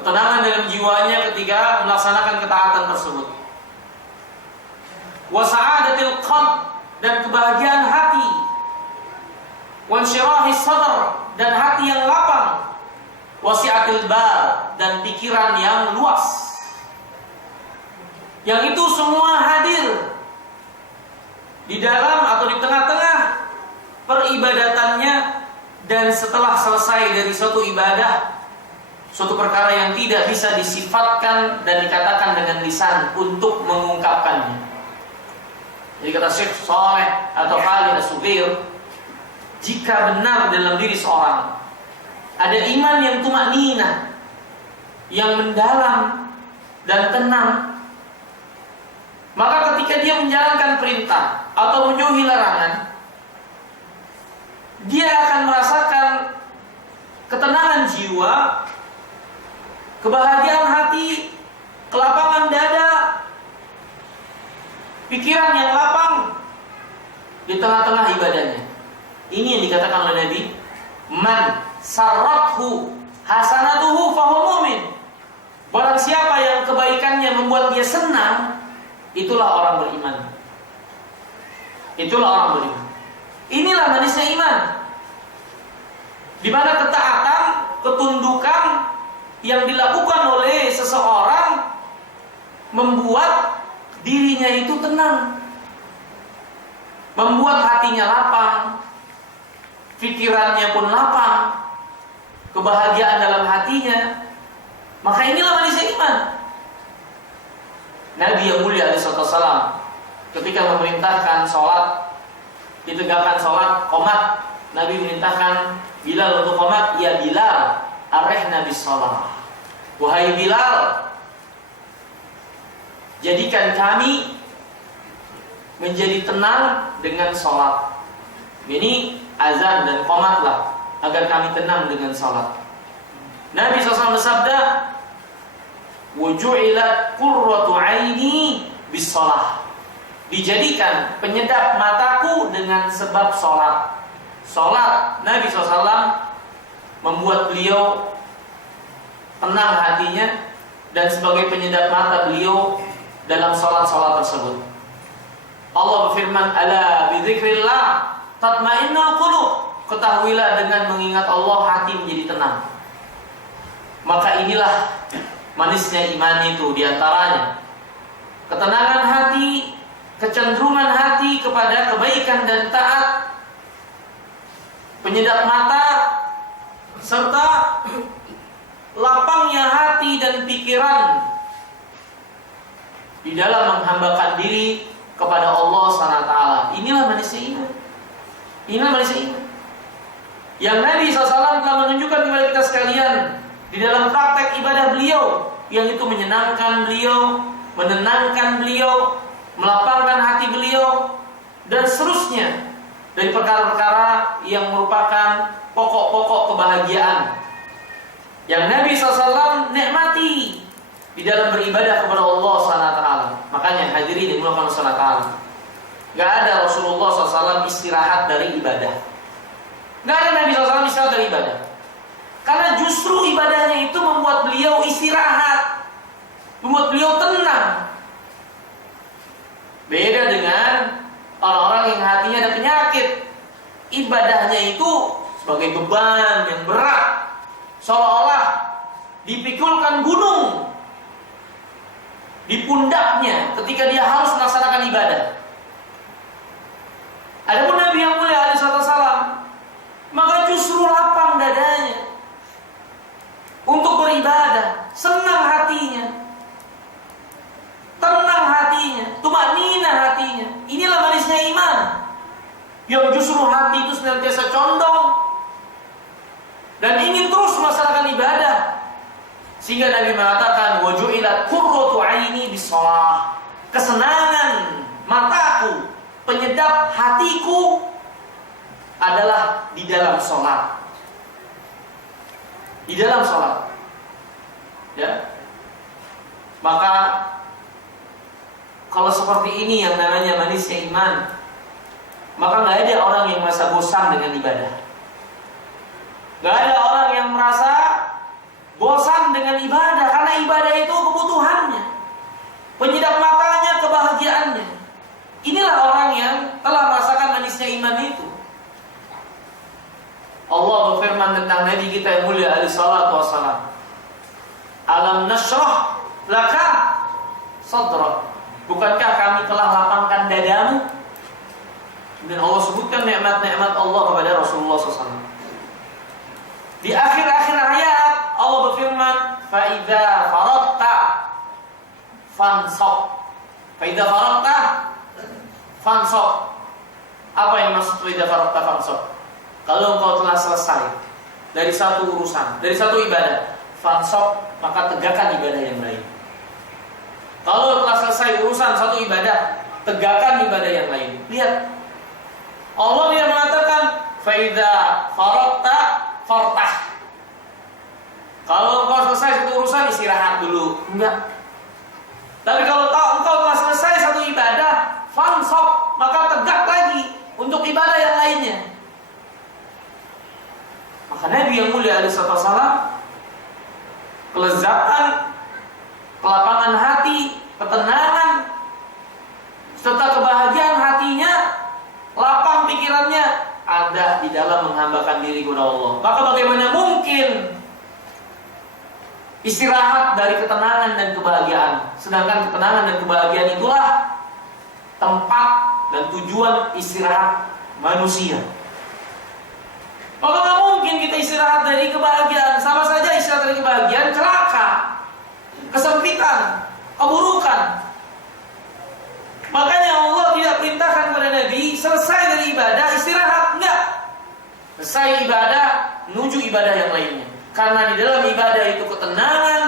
ketenangan dalam jiwanya ketika melaksanakan ketaatan tersebut. Wa sa'adatil qalb, dan kebahagiaan hati. Wa inshirahis sadr, dan hati yang lapang. Wa si'atil bal, dan pikiran yang luas. Yang itu semua hadir di dalam atau di tengah-tengah peribadatannya, dan setelah selesai dari suatu ibadah, suatu perkara yang tidak bisa disifatkan dan dikatakan dengan lisan untuk mengungkapkannya. Jadi kata Syekh Saleh atau Khalid As-Sughair, jika benar dalam diri seorang ada iman yang tumakninah, yang mendalam dan tenang, maka ketika dia menjalankan perintah atau menjauhi larangan, dia akan merasakan ketenangan jiwa, kebahagiaan hati, kelapangan dada, pikiran yang lapang di tengah-tengah ibadahnya. Ini yang dikatakan oleh Nabi, man sarrathu hasanatuhu fahuwa mu'min. Barang siapa yang kebaikannya membuat dia senang, itulah orang beriman. Itulah orang beriman. Inilah manisnya iman, di mana ketaatan, ketundukan yang dilakukan oleh seseorang membuat dirinya itu tenang, membuat hatinya lapang, pikirannya pun lapang, kebahagiaan dalam hatinya. Maka inilah manisnya iman. Nabi yang mulia alaihissalam ketika memerintahkan sholat, ditegakkan sholat qomat, Nabi memerintahkan Bilal untuk qomat. Ya Bilal, arihna bis sholat. Wahai Bilal, jadikan kami menjadi tenang dengan sholat. Ini azan dan qomatlah agar kami tenang dengan sholat. Nabi SAW bersabda, wuju'ilat qurratu aini bis sholat. Dijadikan penyedap mataku dengan sebab sholat. Sholat Nabi SAW membuat beliau tenang hatinya, dan sebagai penyedap mata beliau dalam sholat-sholat tersebut. Allah berfirman, ala bidzikrillah tatma'innul qulub. Ketahuilah dengan mengingat Allah hati menjadi tenang. Maka inilah manisnya iman itu, diantaranya ketenangan hati, kecenderungan hati kepada kebaikan dan taat, penyedap mata, serta lapangnya hati dan pikiran di dalam menghambakan diri kepada Allah SWT. Inilah manisnya iman. Inilah manisnya iman yang Nabi SAW telah menunjukkan kepada kita sekalian di dalam praktek ibadah beliau, yang itu menyenangkan beliau, menenangkan beliau, melapangkan hati beliau, dan seterusnya dari perkara-perkara yang merupakan pokok-pokok kebahagiaan yang Nabi SAW nikmati di dalam beribadah kepada Allah SWT. Makanya hadirin yang dimuliakan Allah SWT, gak ada Rasulullah SAW istirahat dari ibadah. Gak ada Nabi SAW istirahat dari ibadah, karena justru ibadahnya itu membuat beliau istirahat, membuat beliau tenang. Beda dengan orang-orang yang hatinya ada penyakit, ibadahnya itu sebagai beban yang berat, seolah-olah dipikulkan gunung di pundaknya ketika dia harus melaksanakan ibadah. Adapun Nabi yang mulia alaihissalam, maka justru lapang dadanya untuk beribadah, senang hatinya, tenang hatinya, tumakninah hatinya. Inilah manisnya iman, yang justru hati itu senantiasa condong dan ingin terus melaksanakan ibadah. Sehingga Nabi mengatakan, waju'ilat qurratu aini bis shalah. Kesenangan mataku, penyedap hatiku adalah di dalam sholat. Di dalam sholat, ya. Maka kalau seperti ini yang namanya manisnya iman, maka nggak ada orang yang merasa bosan dengan ibadah. Nggak ada orang yang merasa bosan dengan ibadah, karena ibadah itu kebutuhannya, penyedap matanya, kebahagiaannya. Inilah orang yang telah merasakan manisnya iman itu. Allah berfirman tentang Nabi kita yang mulia alaihi salatu wassalam, alam nashrah laka sadrak. Bukankah kami telah lapangkan dadamu? Dan Allah sebutkan nikmat-nikmat Allah kepada Rasulullah SAW. Di akhir-akhir ayat Allah berfirman, فَإِذَا فَرَغْتَ فَانْصَبْ. فَإِذَا فَرَغْتَ Fansop. Apa yang maksud idza faragta fansop? Kalau engkau telah selesai dari satu urusan, dari satu ibadah, fansop, maka tegakkan ibadah yang lain. Kalau telah selesai urusan satu ibadah, tegakkan ibadah yang lain. Lihat, Allah yang mengatakan fa idza faragta fartah. Kalau engkau selesai satu urusan, istirahat dulu. Enggak. Tapi kalau engkau telah selesai satu ibadah, fansop, maka tegak lagi untuk ibadah yang lainnya. Maka Nabi yang mulia alaihi wasallam, kelezatan, kelapangan hati, ketenangan, serta kebahagiaan hatinya, lapang pikirannya ada di dalam menghambakan diri kepada Allah. Maka bagaimana mungkin istirahat dari ketenangan dan kebahagiaan? Sedangkan ketenangan dan kebahagiaan itulah tempat dan tujuan istirahat manusia. Maka nggak mungkin kita istirahat dari kebahagiaan. Sama saja istirahat dari kebahagiaan celaka, kesempitan, keburukan. Makanya Allah tidak perintahkan kepada Nabi selesai dari ibadah istirahat, enggak. Selesai ibadah menuju ibadah yang lainnya. Karena di dalam ibadah itu ketenangan,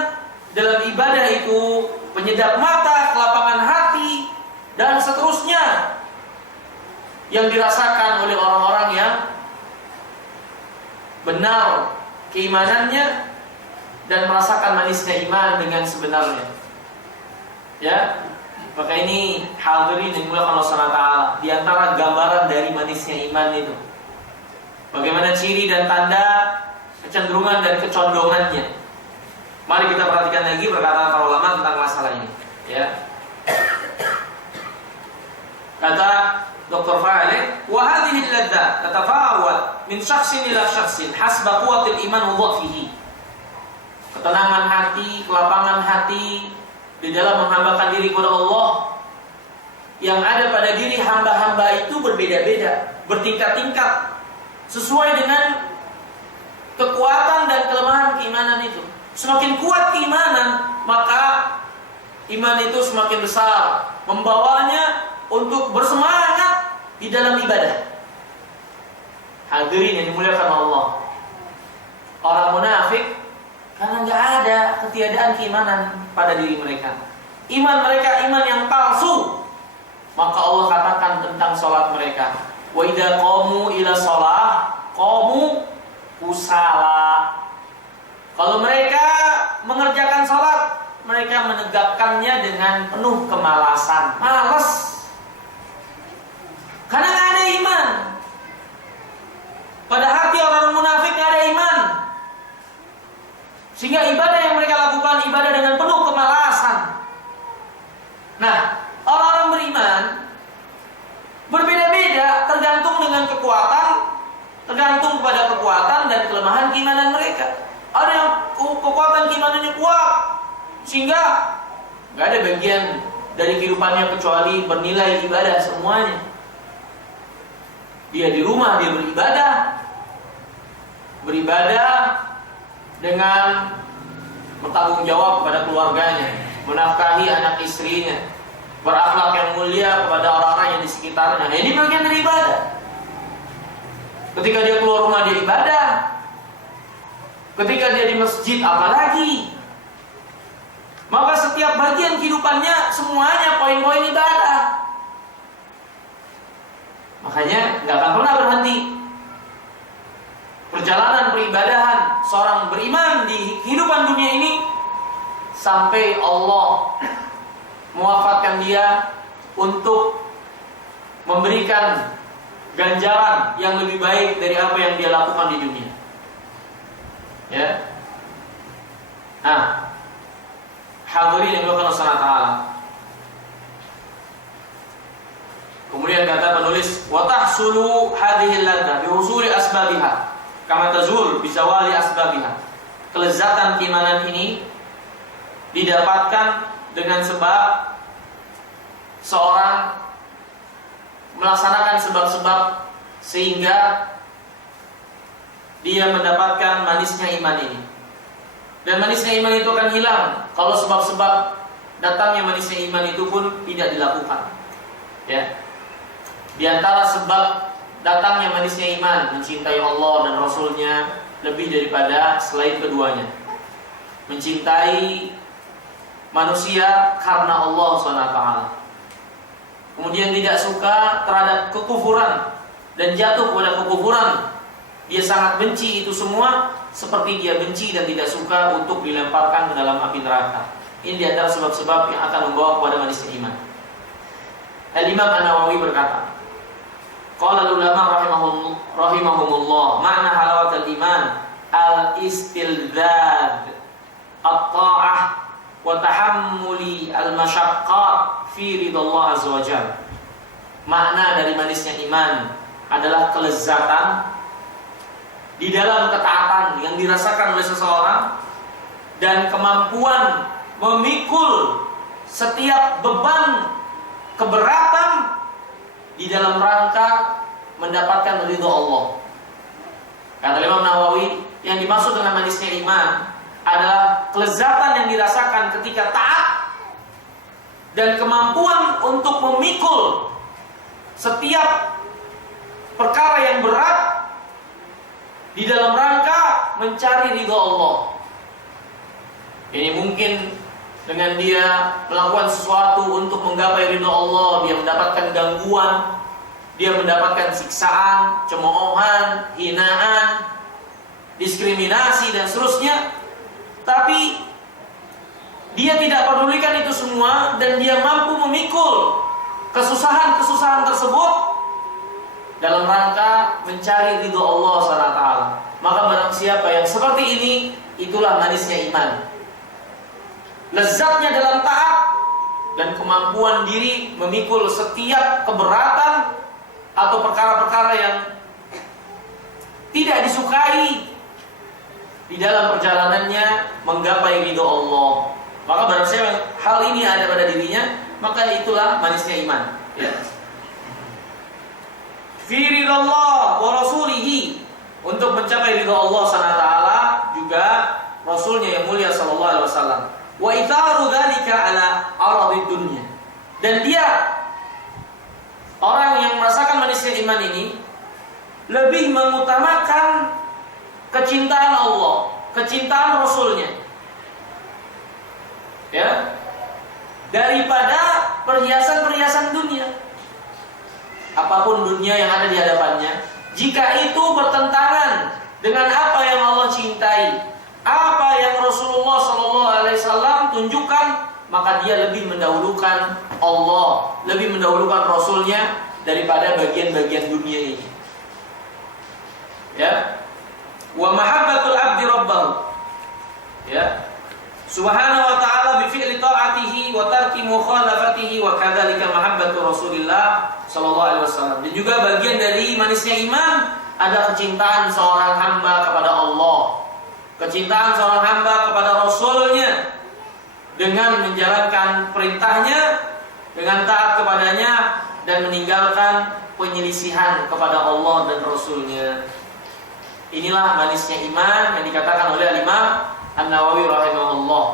dalam ibadah itu penyedap mata, kelapangan hati, dan seterusnya yang dirasakan oleh orang-orang yang benar keimanannya dan merasakan manisnya iman dengan sebenarnya. Ya, maka ini hadirin yang dimuliakan Allah Subhanahu wa taala, di antara gambaran dari manisnya iman itu. Bagaimana ciri dan tanda kecenderungan dan kecondongannya. Mari kita perhatikan lagi perkataan para ulama tentang masalah ini, ya. Kata Dr. Fa'aleh, wa hadhihi al-laddat tatafawat min syakhsin ila syakhsin hasba quwwatil iman wa dhaifihi. Ketenangan hati, kelapangan hati di dalam menghambakan diri kepada Allah yang ada pada diri hamba-hamba itu berbeda-beda, bertingkat-tingkat sesuai dengan kekuatan dan kelemahan keimanan itu. Semakin kuat keimanan, maka iman itu semakin besar, membawanya untuk bersemangat di dalam ibadah. Hadirin yang dimuliakan Allah, orang munafik karena nggak ada ketiadaan keimanan pada diri mereka, iman mereka iman yang palsu, maka Allah katakan tentang sholat mereka, wa idza qamu ila shalah qamu kusala. Kalau mereka mengerjakan sholat, mereka menegakkannya dengan penuh kemalasan, malas. Karena nggak ada iman. Pada hati orang munafik nggak ada iman, sehingga ibadah yang mereka lakukan ibadah dengan penuh kemalasan. Nah, orang-orang beriman berbeda-beda tergantung dengan kekuatan, tergantung pada kekuatan dan kelemahan keimanan mereka. Ada yang kekuatan keimanannya kuat sehingga nggak ada bagian dari kehidupannya kecuali bernilai ibadah semuanya. Dia di rumah dia beribadah dengan bertanggung jawab kepada keluarganya, menafkahi anak istrinya, berakhlak yang mulia kepada orang-orang yang di sekitarnya. Nah, ini bagian dari ibadah. Ketika dia keluar rumah dia ibadah, ketika dia di masjid apalagi. Maka setiap bagian kehidupannya semuanya poin-poin ibadah. Makanya nggak akan pernah berhenti perjalanan peribadahan seorang beriman di kehidupan dunia ini sampai Allah mewafatkan dia untuk memberikan ganjaran yang lebih baik dari apa yang dia lakukan di dunia. Ya. Nah, hadirin yang dimuliakan Allah Subhanahu wa taala. Kemudian kata penulis, wa tahsulu hadhihi al-laddah bi husuli asbabiha kama tazul bi zawali asbabiha. Kelezatan keimanan ini didapatkan dengan sebab seorang melaksanakan sebab-sebab sehingga dia mendapatkan manisnya iman ini. Dan manisnya iman itu akan hilang kalau sebab-sebab datangnya manisnya iman itu pun tidak dilakukan. Ya. Di antara sebab datangnya manisnya iman, mencintai Allah dan Rasulnya lebih daripada selain keduanya. Mencintai manusia karena Allah SWT. Kemudian tidak suka terhadap kekufuran dan jatuh kepada kekufuran. Dia sangat benci itu semua, seperti dia benci dan tidak suka untuk dilemparkan ke dalam api neraka. Ini di antara sebab-sebab yang akan membawa kepada manisnya iman. Al-Imam An-Nawawi berkata, qala ulama rahimahumullah, makna halawatul iman al-istildzad at-ta'ah wa tahammuli al-masyaqqat fi ridallah azza wajalla. Makna dari manisnya iman adalah kelezatan di dalam ketaatan yang dirasakan oleh seseorang dan kemampuan memikul setiap beban keberatan di dalam rangka mendapatkan ridho Allah. Kata Imam Nawawi, yang dimaksud dengan manisnya iman adalah kelezatan yang dirasakan ketika taat dan kemampuan untuk memikul setiap perkara yang berat di dalam rangka mencari ridho Allah. Ini mungkin dengan dia melakukan sesuatu untuk menggapai ridho Allah, dia mendapatkan gangguan, dia mendapatkan siksaan, cemoohan, hinaan, diskriminasi dan seterusnya. Tapi dia tidak pedulikan itu semua dan dia mampu memikul kesusahan-kesusahan tersebut dalam rangka mencari ridho Allah SWT. Maka barang siapa yang seperti ini, itulah manisnya iman. Lezatnya dalam taat dan kemampuan diri memikul setiap keberatan atau perkara-perkara yang tidak disukai di dalam perjalanannya menggapai ridho Allah. Maka barang siapa hal ini ada pada dirinya, maka itulah manisnya iman. Ya. Fi ridallah wa rasulihi, untuk mencapai ridho Allah SWT juga Rasulnya yang mulia sallallahu alaihi wasallam. Wa itharu dzalika ala aradid dunya. Dan dia, orang yang merasakan manisnya iman ini, lebih mengutamakan kecintaan Allah, kecintaan Rasulnya, ya, daripada perhiasan-perhiasan dunia. Apapun dunia yang ada di hadapannya, jika itu bertentangan dengan apa yang Allah cintai, apa yang Rasulullah SAW tunjukkan, maka dia lebih mendahulukan Allah, lebih mendahulukan Rasulnya daripada bagian-bagian dunia ini. Ya, wa mahabbatul abdi rabbahu, ya, subhanahu wa ta'ala bi fi'li ta'atihi wa tarki mukhalafatihi, wa kadzalika mahabbatu Rasulillah sallallahu alaihi wasallam. Dan juga bagian dari manisnya iman ada kecintaan seorang hamba kepada Allah, kecintaan seorang hamba kepada Rasulnya dengan menjalankan perintahnya, dengan taat kepadanya dan meninggalkan penyelisihan kepada Allah dan Rasulnya. Inilah manisnya iman yang dikatakan oleh Imam An-Nawawi rahimahullah.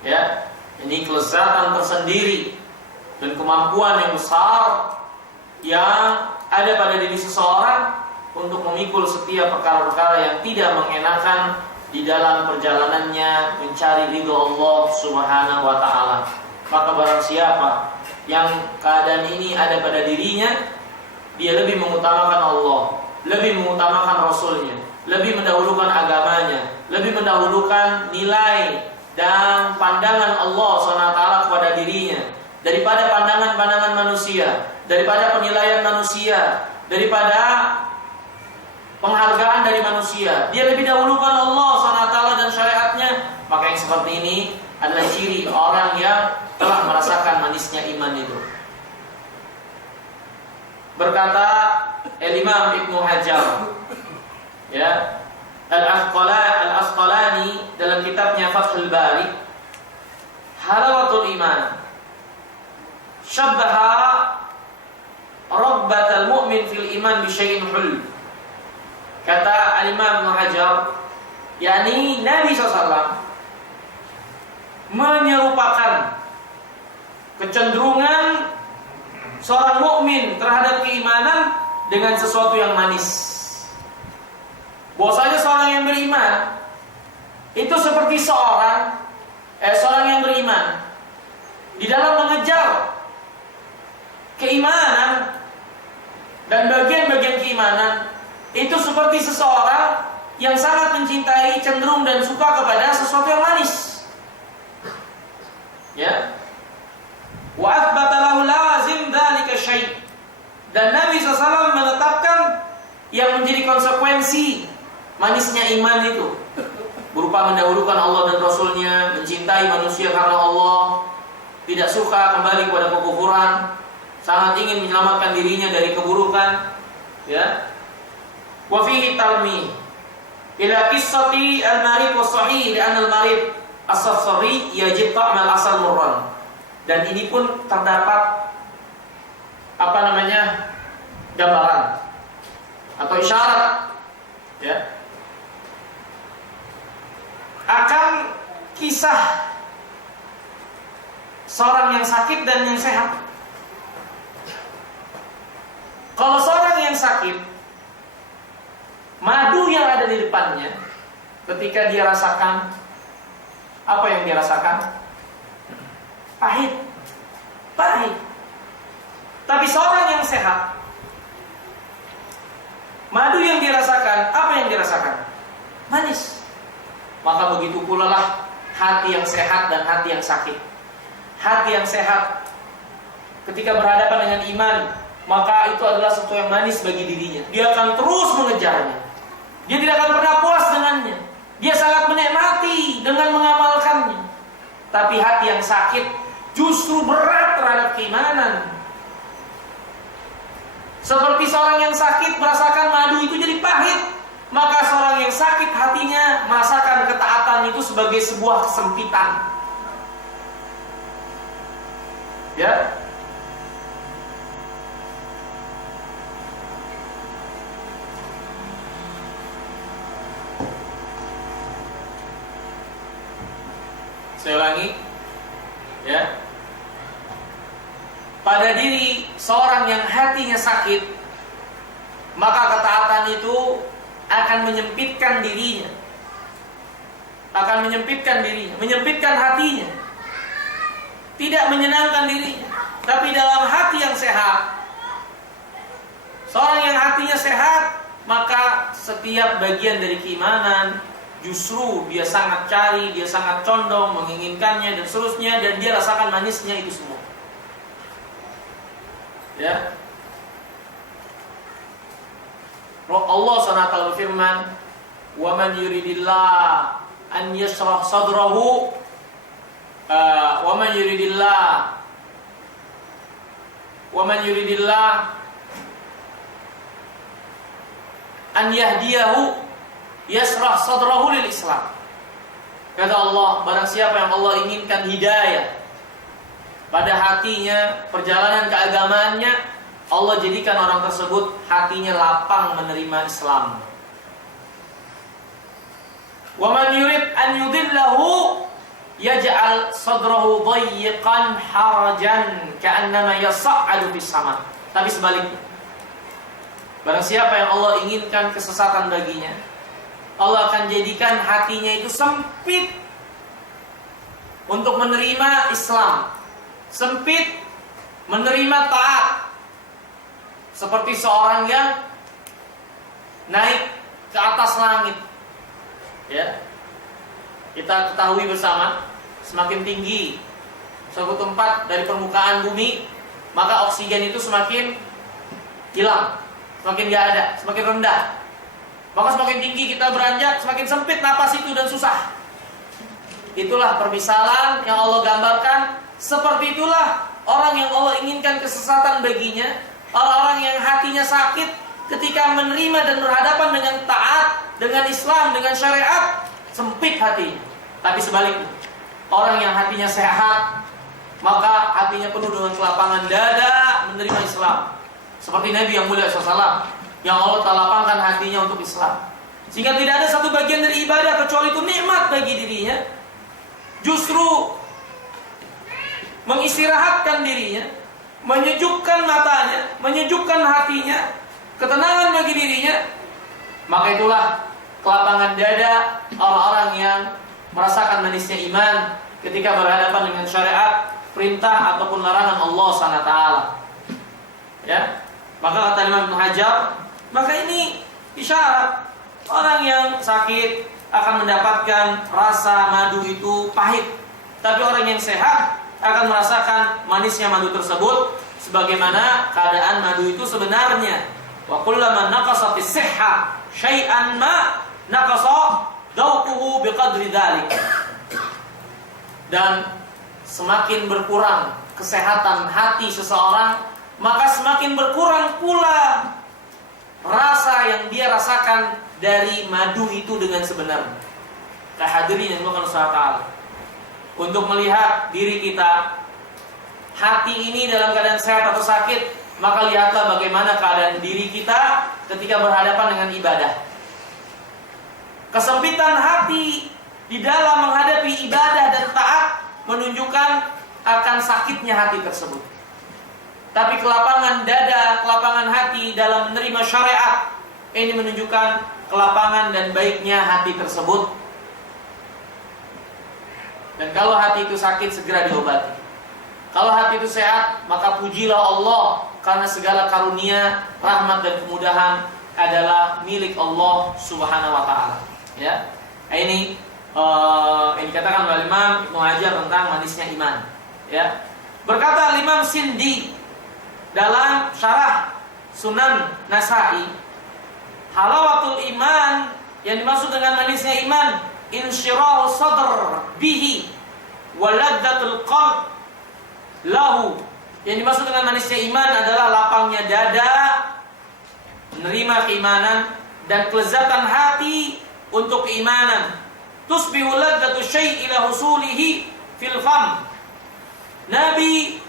Ya, ini kelezatan tersendiri dan kemampuan yang besar yang ada pada diri seseorang untuk memikul setiap perkara-perkara yang tidak mengenakan di dalam perjalanannya mencari ridho Allah Subhanahu wa ta'ala. Maka barang siapa yang keadaan ini ada pada dirinya, dia lebih mengutamakan Allah, lebih mengutamakan Rasulnya, lebih mendahulukan agamanya, lebih mendahulukan nilai dan pandangan Allah SWT kepada dirinya daripada pandangan-pandangan manusia, daripada penilaian manusia, daripada penghargaan dari manusia. Dia lebih dahulukan Allah SWT dan syariatnya. Maka yang seperti ini adalah ciri orang yang telah merasakan manisnya iman itu. Berkata Imam Ibnu Hajar, ya, Al-Asqalani dalam kitabnya Fathul Bari, halawatul iman syabbaha rabbatal mu'min fil iman bi syai'in hul. Kata Al-Imam Ibnu Hajar, yakni Nabi SAW menyerupakan kecenderungan seorang mukmin terhadap keimanan dengan sesuatu yang manis. Bahwasanya seorang yang beriman itu seperti seorang yang beriman di dalam mengejar keimanan dan bagian-bagian keimanan itu seperti seseorang yang sangat mencintai, cenderung dan suka kepada sesuatu yang manis. Ya. Wa athbata lahu lazim dzalika syai'. Dan Nabi SAW menetapkan yang menjadi konsekuensi manisnya iman itu berupa mendahulukan Allah dan Rasulnya, mencintai manusia karena Allah, tidak suka kembali kepada kekufuran, sangat ingin menyelamatkan dirinya dari keburukan. Ya. Wa fihi talmi ila qissati al-marid wa sahih li'an al-marid as-safari yajib ta'mal asal murran. Dan ini pun terdapat gambaran atau isyarat, ya, akan kisah seorang yang sakit dan yang sehat. Kalau seorang yang sakit, madu yang ada di depannya, ketika dia rasakan, apa yang dia rasakan? Pahit. Tapi seorang yang sehat, madu yang dirasakan, apa yang dirasakan? Manis. Maka begitu pula lah hati yang sehat dan hati yang sakit. Hati yang sehat ketika berhadapan dengan iman, maka itu adalah sesuatu yang manis bagi dirinya. Dia akan terus mengejarnya. Dia tidak akan pernah puas dengannya. Dia sangat menikmati dengan mengamalkannya. Tapi hati yang sakit justru berat terhadap keimanan. Seperti seorang yang sakit merasakan madu itu jadi pahit, maka seorang yang sakit hatinya merasakan ketaatan itu sebagai sebuah kesempitan. Ya. Saya ulangi, ya. Pada diri seorang yang hatinya sakit, maka ketaatan itu akan menyempitkan dirinya, menyempitkan hatinya, tidak menyenangkan dirinya. Tapi dalam hati yang sehat, seorang yang hatinya sehat, maka setiap bagian dari keimanan justru dia sangat cari, dia sangat condong, menginginkannya dan seterusnya, dan dia rasakan manisnya itu semua. Ya. Allah SWT berfirman, "Wa man yuridillah an yashrah sadrahu wa man yuridillah an yahdiyahu yashrah sadrahu lil Islam." Kata Allah, barang siapa yang Allah inginkan hidayah pada hatinya, perjalanan keagamaannya, Allah jadikan orang tersebut hatinya lapang menerima Islam. Wa man yurid an yudillahu yaj'al sadrahu dayyiqan harajan ka'annama yas'adu fis sama. Tapi sebaliknya, barang siapa yang Allah inginkan kesesatan baginya, Allah akan jadikan hatinya itu sempit untuk menerima Islam, sempit menerima taat. Seperti seorang yang naik ke atas langit. Ya. Kita ketahui bersama, semakin tinggi suatu tempat dari permukaan bumi, maka oksigen itu semakin hilang, semakin gak ada, semakin rendah. Maka semakin tinggi kita beranjak, semakin sempit napas itu dan susah. Itulah permisalan yang Allah gambarkan. Seperti itulah orang yang Allah inginkan kesesatan baginya, orang-orang yang hatinya sakit ketika menerima dan berhadapan dengan taat, dengan Islam, dengan syariat, sempit hatinya. Tapi sebaliknya, orang yang hatinya sehat, maka hatinya penuh dengan kelapangan dada menerima Islam. Seperti Nabi yang mulia SAW, yang Allah telah lapangkan hatinya untuk Islam, sehingga tidak ada satu bagian dari ibadah kecuali itu nikmat bagi dirinya. Justru mengistirahatkan dirinya, menyejukkan matanya, menyejukkan hatinya, ketenangan bagi dirinya, maka itulah kelapangan dada orang-orang yang merasakan manisnya iman ketika berhadapan dengan syariat, perintah ataupun larangan Allah SWT. Ya, maka kata Imam Ibnu Hajar, maka ini isyarat orang yang sakit akan mendapatkan rasa madu itu pahit, tapi orang yang sehat akan merasakan manisnya madu tersebut sebagaimana keadaan madu itu sebenarnya. Wa kullaman naqasa fis sihha syai'an ma naqasa dawquhu biqadri dzalik. Dan semakin berkurang kesehatan hati seseorang, maka semakin berkurang pula rasa yang dia rasakan dari madu itu dengan sebenarnya. Hadirin yang dimuliakan Allah Ta'ala, untuk melihat diri kita, hati ini dalam keadaan sehat atau sakit, maka lihatlah bagaimana keadaan diri kita ketika berhadapan dengan ibadah. Kesempitan hati di dalam menghadapi ibadah dan taat menunjukkan akan sakitnya hati tersebut. Tapi kelapangan dada, kelapangan hati dalam menerima syariat, ini menunjukkan kelapangan dan baiknya hati tersebut. Dan kalau hati itu sakit, segera diobati. Kalau hati itu sehat, maka pujilah Allah, karena segala karunia, rahmat dan kemudahan adalah milik Allah Subhanahu wa Ta'ala. Ya, ini dikatakan oleh Imam Ibnu Hajar tentang manisnya iman. Ya, berkata Imam Sindi dalam syarah Sunan Nasa'i, halawatul iman, yang dimaksud dengan manisnya iman, insyirahu sadr bihi waladzatul qalb lahu. Yang dimaksud dengan manisnya iman adalah lapangnya dada menerima keimanan dan kelezatan hati untuk keimanan. Tusbihu ladzatu syai' ila husulihi fil fam. Nabi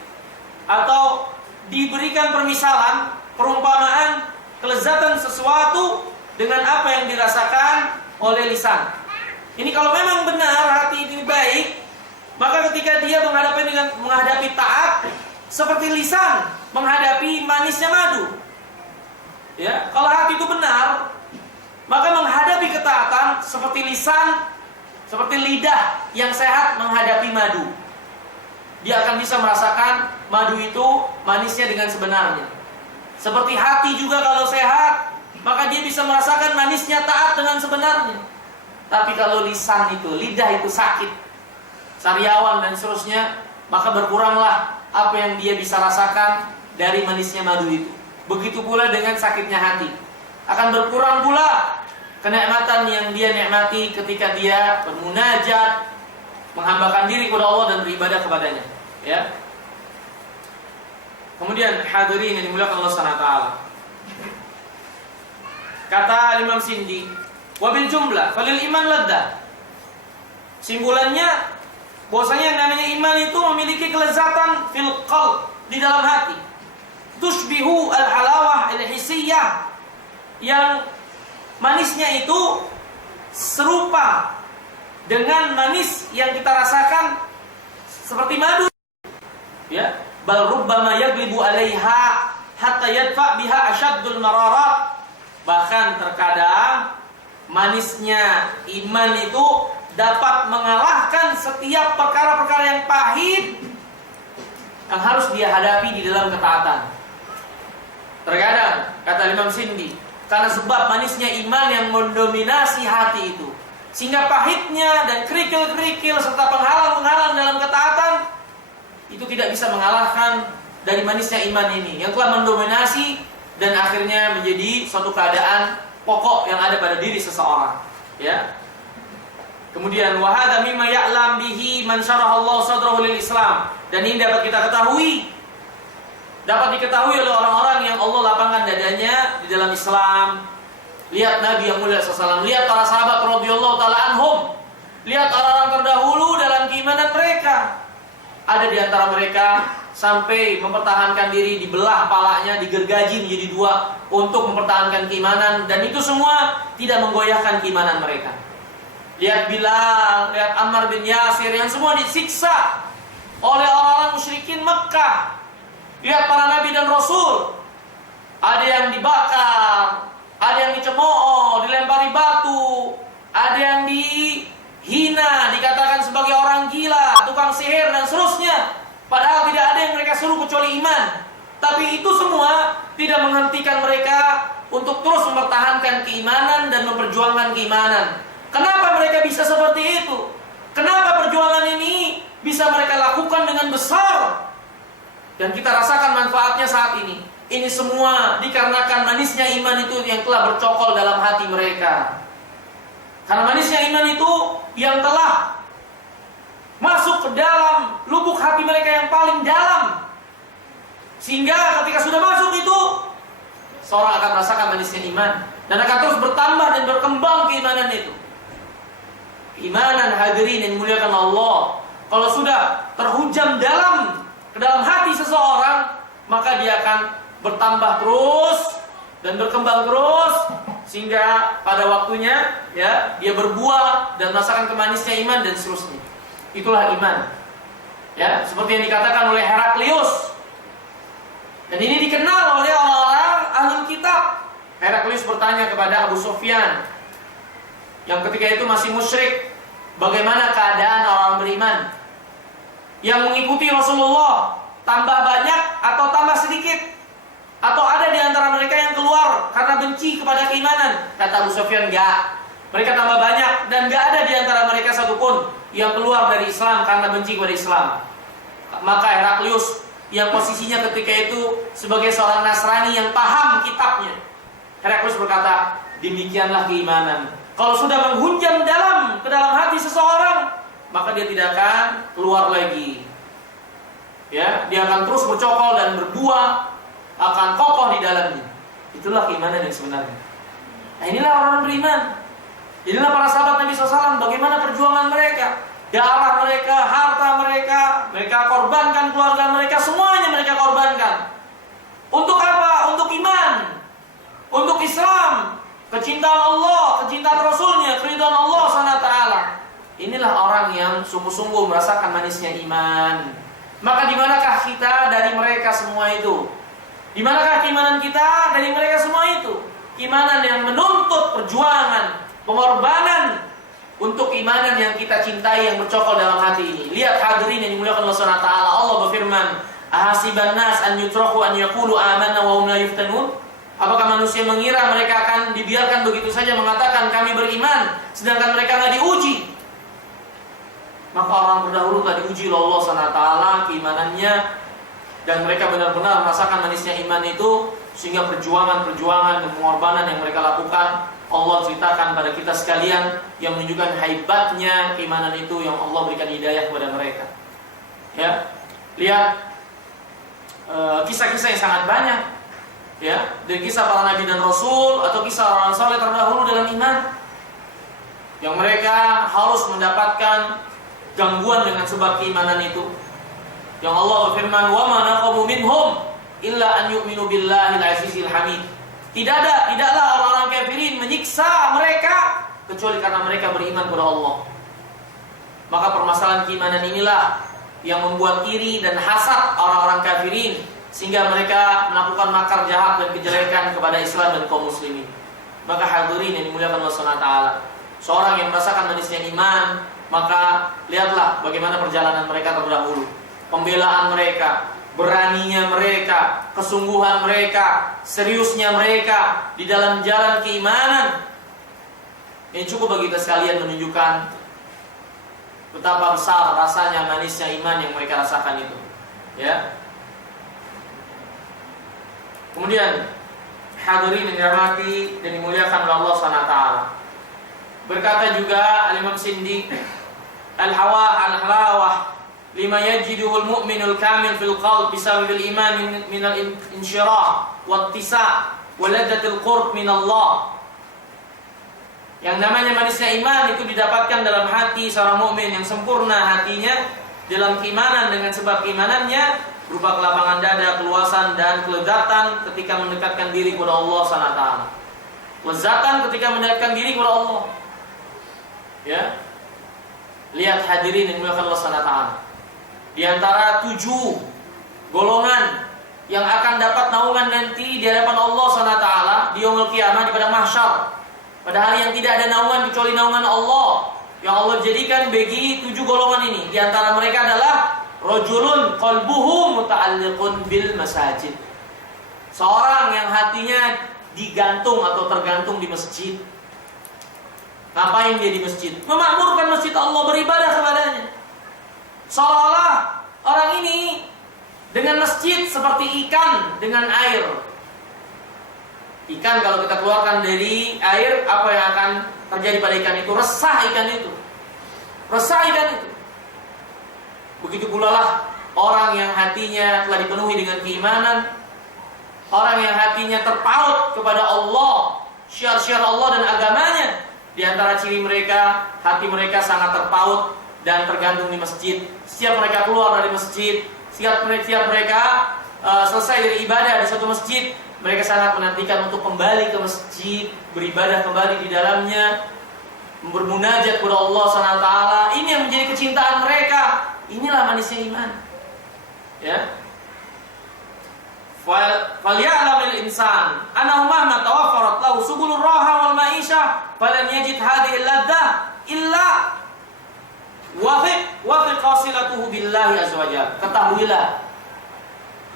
atau diberikan permisalan, perumpamaan kelezatan sesuatu dengan apa yang dirasakan oleh lisan. Ini kalau memang benar hati ini baik, maka ketika dia menghadapi taat seperti lisan menghadapi manisnya madu. Ya, kalau hati itu benar, maka menghadapi ketaatan seperti lisan, seperti lidah yang sehat menghadapi madu. Dia akan bisa merasakan madu itu manisnya dengan sebenarnya. Seperti hati juga kalau sehat, maka dia bisa merasakan manisnya taat dengan sebenarnya. Tapi kalau lisan itu, lidah itu sakit, sariawan dan seterusnya, maka berkuranglah apa yang dia bisa rasakan dari manisnya madu itu. Begitu pula dengan sakitnya hati. Akan berkurang pula kenikmatan yang dia nikmati ketika dia bermunajat, menghambakan diri kepada Allah dan beribadah kepadanya. Ya. Kemudian hadirin yang dimuliakan Allah Subhanahu wa taala. Kata Imam Sindi, wabil jumlah falil iman laddah. Simpulannya bahwasanya yang namanya iman itu memiliki kelezatan fil qalb, di dalam hati. Tushbihu al-halawah al-hissiyah, yang manisnya itu serupa dengan manis yang kita rasakan seperti madu. Ya, bal rubbama yaglibu 'alaiha hatta yadfa biha ashaddul mararat. Bahkan terkadang manisnya iman itu dapat mengalahkan setiap perkara-perkara yang pahit yang harus dia hadapi di dalam ketaatan. Terkadang, kata Imam Sindi, karena sebab manisnya iman yang mendominasi hati itu, sehingga pahitnya dan kerikil-kerikil serta penghalang-penghalang dalam ketaatan itu tidak bisa mengalahkan dari manisnya iman ini yang telah mendominasi dan akhirnya menjadi suatu keadaan pokok yang ada pada diri seseorang. Ya. Kemudian wahada mimma ya'lam bihi man syaraha Allah sadrahu lil Islam, dan ini dapat kita ketahui, dapat diketahui oleh orang-orang yang Allah lapangkan dadanya di dalam Islam. Lihat Nabi yang mulia SAW, lihat para sahabat radhiyallahu taala anhum, lihat orang-orang terdahulu dalam keimanan mereka. Ada di antara mereka sampai mempertahankan diri, dibelah palanya, digergaji menjadi dua untuk mempertahankan keimanan, dan itu semua tidak menggoyahkan keimanan mereka. Lihat Bilal, lihat Ammar bin Yasir yang semua disiksa oleh orang-orang musyrikin Mekah. Lihat para nabi dan rasul. Ada yang dibakar, ada yang dicemooh, dilempari batu, ada yang dihina, dikatakan sebagai orang gila, tukang sihir dan seterusnya. Padahal tidak ada yang mereka suruh kecuali iman. Tapi itu semua tidak menghentikan mereka untuk terus mempertahankan keimanan dan memperjuangkan keimanan. Kenapa mereka bisa seperti itu? Kenapa perjuangan ini bisa mereka lakukan dengan besar? Dan kita rasakan manfaatnya saat ini. Ini semua dikarenakan manisnya iman itu yang telah bercokol dalam hati mereka. Karena manisnya iman itu yang telah masuk ke dalam lubuk hati mereka yang paling dalam. Sehingga ketika sudah masuk itu, seorang akan merasakan manisnya iman. Dan akan terus bertambah dan berkembang keimanan itu. Keimanan hadirin yang dimuliakan Allah, kalau sudah terhujam ke dalam hati seseorang, maka dia akan bertambah terus dan berkembang terus sehingga pada waktunya ya dia berbuah dan merasakan kemanisnya iman dan seterusnya. Itulah iman. Ya, seperti yang dikatakan oleh Heraklius. Dan ini dikenal oleh orang-orang ahlul kitab. Heraklius bertanya kepada Abu Sufyan yang ketika itu masih musyrik, bagaimana keadaan orang beriman yang mengikuti Rasulullah, tambah banyak atau tambah sedikit? Atau ada di antara mereka yang keluar karena benci kepada keimanan? Kata Abu Sufyan, enggak. Mereka tambah banyak dan enggak ada di antara mereka satupun yang keluar dari Islam karena benci kepada Islam. Maka Heraklius yang posisinya ketika itu sebagai seorang Nasrani yang paham kitabnya, Heraklius berkata, demikianlah keimanan. Kalau sudah menghujam ke dalam hati seseorang, maka dia tidak akan keluar lagi. Ya, dia akan terus bercokol dan berbuah, akan kokoh di dalamnya. Itulah keimanan yang sebenarnya. Nah, inilah orang beriman. Inilah para sahabat Nabi SAW. Bagaimana perjuangan mereka, darah mereka, harta mereka, mereka korbankan keluarga mereka, semuanya mereka korbankan. Untuk apa? Untuk iman, untuk Islam, kecintaan Allah, kecintaan Rasulnya, keridhaan Allah SWT. Inilah orang yang sungguh-sungguh merasakan manisnya iman. Maka di manakah kita dari mereka semua itu? Di manakah keimanan kita dari mereka semua itu? Keimanan yang menuntut perjuangan, pengorbanan untuk keimanan yang kita cintai, yang bercokol dalam hati ini. Lihat hadirin yang dimuliakan Allah SWT. Allah berfirman, ahasiban nas an yutraku an yaqulu amanna wa hum la yuftanun? Apakah manusia mengira mereka akan dibiarkan begitu saja mengatakan kami beriman, sedangkan mereka tidak diuji? Maka orang terdahulu telah diuji oleh Allah SWT keimanannya, dan mereka benar-benar merasakan manisnya iman itu, sehingga perjuangan-perjuangan dan pengorbanan yang mereka lakukan Allah ceritakan pada kita sekalian, yang menunjukkan hebatnya keimanan itu yang Allah berikan hidayah kepada mereka. Ya, lihat kisah-kisah yang sangat banyak, ya, dari kisah para nabi dan rasul atau kisah orang saleh terdahulu dalam iman, yang mereka harus mendapatkan gangguan dengan sebab keimanan itu. Yang Allah berfirman, "Wa ma naqamu minhum illa an yu'minu billahil azizil hamid." Tidaklah orang-orang kafirin menyiksa mereka kecuali karena mereka beriman kepada Allah. Maka permasalahan keimanan inilah yang membuat iri dan hasad orang-orang kafirin, sehingga mereka melakukan makar jahat dan kejelekan kepada Islam dan kaum muslimin. Maka hadirin yang dimuliakan Allah SWT, seorang yang merasakan manisnya iman, maka lihatlah bagaimana perjalanan mereka terdahulu. Pembelaan mereka, beraninya mereka, kesungguhan mereka, seriusnya mereka di dalam jalan keimanan. Ini cukup bagi kita sekalian menunjukkan betapa besar rasanya manisnya iman yang mereka rasakan itu. Ya. Kemudian hadirin yang dirahmati dan dimuliakan oleh Allah SWT, berkata juga Al-Imam Sindi, al-halawah lima yajiduhul mu'minul kamil fil qalb bisababil iman minal insyirah wattisa' waladatil qurb minallah. Yang namanya manisnya iman itu didapatkan dalam hati seorang mukmin yang sempurna hatinya dalam keimanan, dengan sebab keimanannya berupa kelapangan dada, keluasan dan kelezatan ketika mendekatkan diri kepada Allah SWT. Kelezatan ketika mendekatkan diri kepada Allah. Ya. Lihat hadirin yang dimuliakan Allah SWT. Di antara 7 golongan yang akan dapat naungan nanti di hadapan Allah SWT di yaumul qiyamah, di padang mahsyar. Pada hari yang tidak ada naungan kecuali naungan Allah, yang Allah jadikan bagi 7 golongan ini. Di antara mereka adalah rajulun qalbuhu muta'alliqun bil masajid. Seorang yang hatinya digantung atau tergantung di masjid. Ngapain dia di masjid? Memakmurkan masjid Allah, beribadah kepadanya. Seolah-olah orang ini dengan masjid seperti ikan dengan air. Ikan kalau kita keluarkan dari air, apa yang akan terjadi pada ikan itu? Resah ikan itu. Resah ikan itu. Begitu pula lah orang yang hatinya telah dipenuhi dengan keimanan, orang yang hatinya terpaut kepada Allah, syiar-syiar Allah dan agamanya. Di antara ciri mereka, hati mereka sangat terpaut dan tergantung di masjid. Setiap mereka keluar dari masjid, setiap mereka selesai dari ibadah di suatu masjid, mereka sangat menantikan untuk kembali ke masjid, beribadah kembali di dalamnya, bermunajat kepada Allah SWT. Ini yang menjadi kecintaan mereka. Inilah manisnya iman. Ya. Falya'lamil insan annahu mahma tawaffarat lahu subulur raha wal ma'isha falan yajid hadhihi al-ladzah illa wafiq qasilatuhu billahi azza wajalla. Ketahuilah,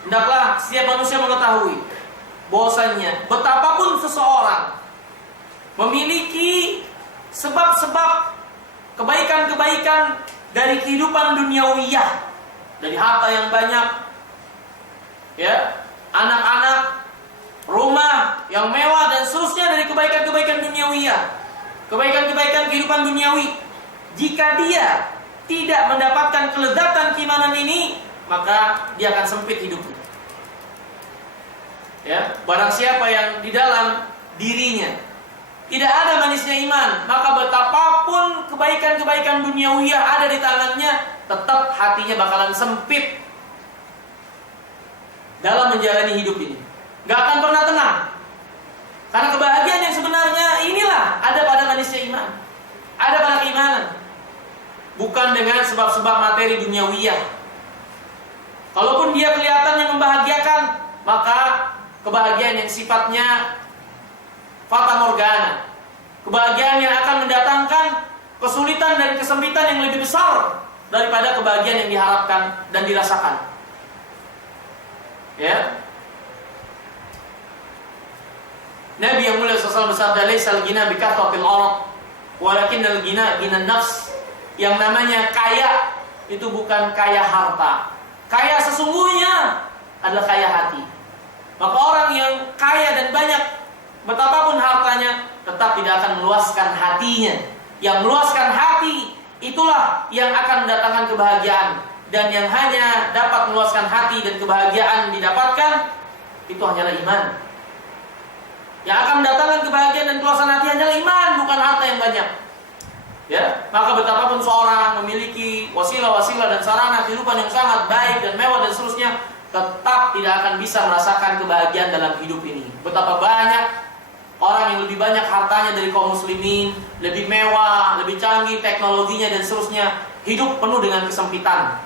hendaklah setiap manusia mengetahui bahwasanya betapapun seseorang memiliki sebab-sebab kebaikan-kebaikan dari kehidupan duniawiyah, dari harta yang banyak, ya, anak-anak, rumah yang mewah dan seterusnya, dari kebaikan-kebaikan duniawiyah, kebaikan-kebaikan kehidupan duniawi. Jika dia tidak mendapatkan kelezatan keimanan ini, maka dia akan sempit hidupnya. Ya, barang siapa yang di dalam dirinya tidak ada manisnya iman, maka betapapun kebaikan-kebaikan duniawiyah ada di tangannya, tetap hatinya bakalan sempit dalam menjalani hidup ini. Gak akan pernah tenang. Karena kebahagiaan yang sebenarnya inilah ada pada manisnya iman, ada pada keimanan, bukan dengan sebab-sebab materi duniawiyah. Kalaupun dia kelihatannya membahagiakan, maka kebahagiaan yang sifatnya fata morgana, kebahagiaan yang akan mendatangkan kesulitan dan kesempitan yang lebih besar daripada kebahagiaan yang diharapkan dan dirasakan. Ya. Nabi yang mulia SAW bersabda, "Laisal ghina bi kathratil arad, walakinnal ghina ghinan nafs." Yang namanya kaya itu bukan kaya harta. Kaya sesungguhnya adalah kaya hati. Maka orang yang kaya dan banyak, betapapun hartanya, tetap tidak akan meluaskan hatinya. Yang meluaskan hati, itulah yang akan mendatangkan kebahagiaan. Dan yang hanya dapat meluaskan hati dan kebahagiaan didapatkan, itu hanyalah iman. Yang akan mendatangkan kebahagiaan dan keluasan hati hanyalah iman, bukan harta yang banyak. Ya, maka betapapun seorang memiliki wasilah-wasilah dan sarana kehidupan yang sangat baik dan mewah dan seterusnya, tetap tidak akan bisa merasakan kebahagiaan dalam hidup ini. Betapa banyak orang yang lebih banyak hartanya dari kaum muslimin, lebih mewah, lebih canggih teknologinya dan seterusnya, hidup penuh dengan kesempitan.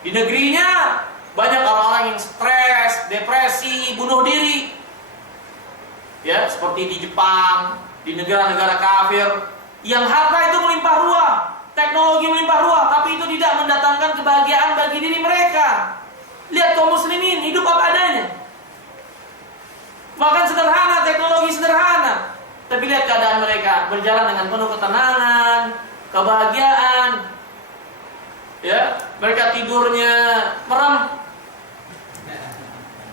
Di negerinya banyak orang-orang yang stres, depresi, bunuh diri. Ya, seperti di Jepang, di negara-negara kafir, yang harta itu melimpah ruah, teknologi melimpah ruah, tapi itu tidak mendatangkan kebahagiaan bagi diri mereka. Lihat kaum muslimin hidup apa adanya. Makan sederhana, teknologi sederhana, tapi lihat keadaan mereka berjalan dengan penuh ketenangan, kebahagiaan. Ya, mereka tidurnya merem.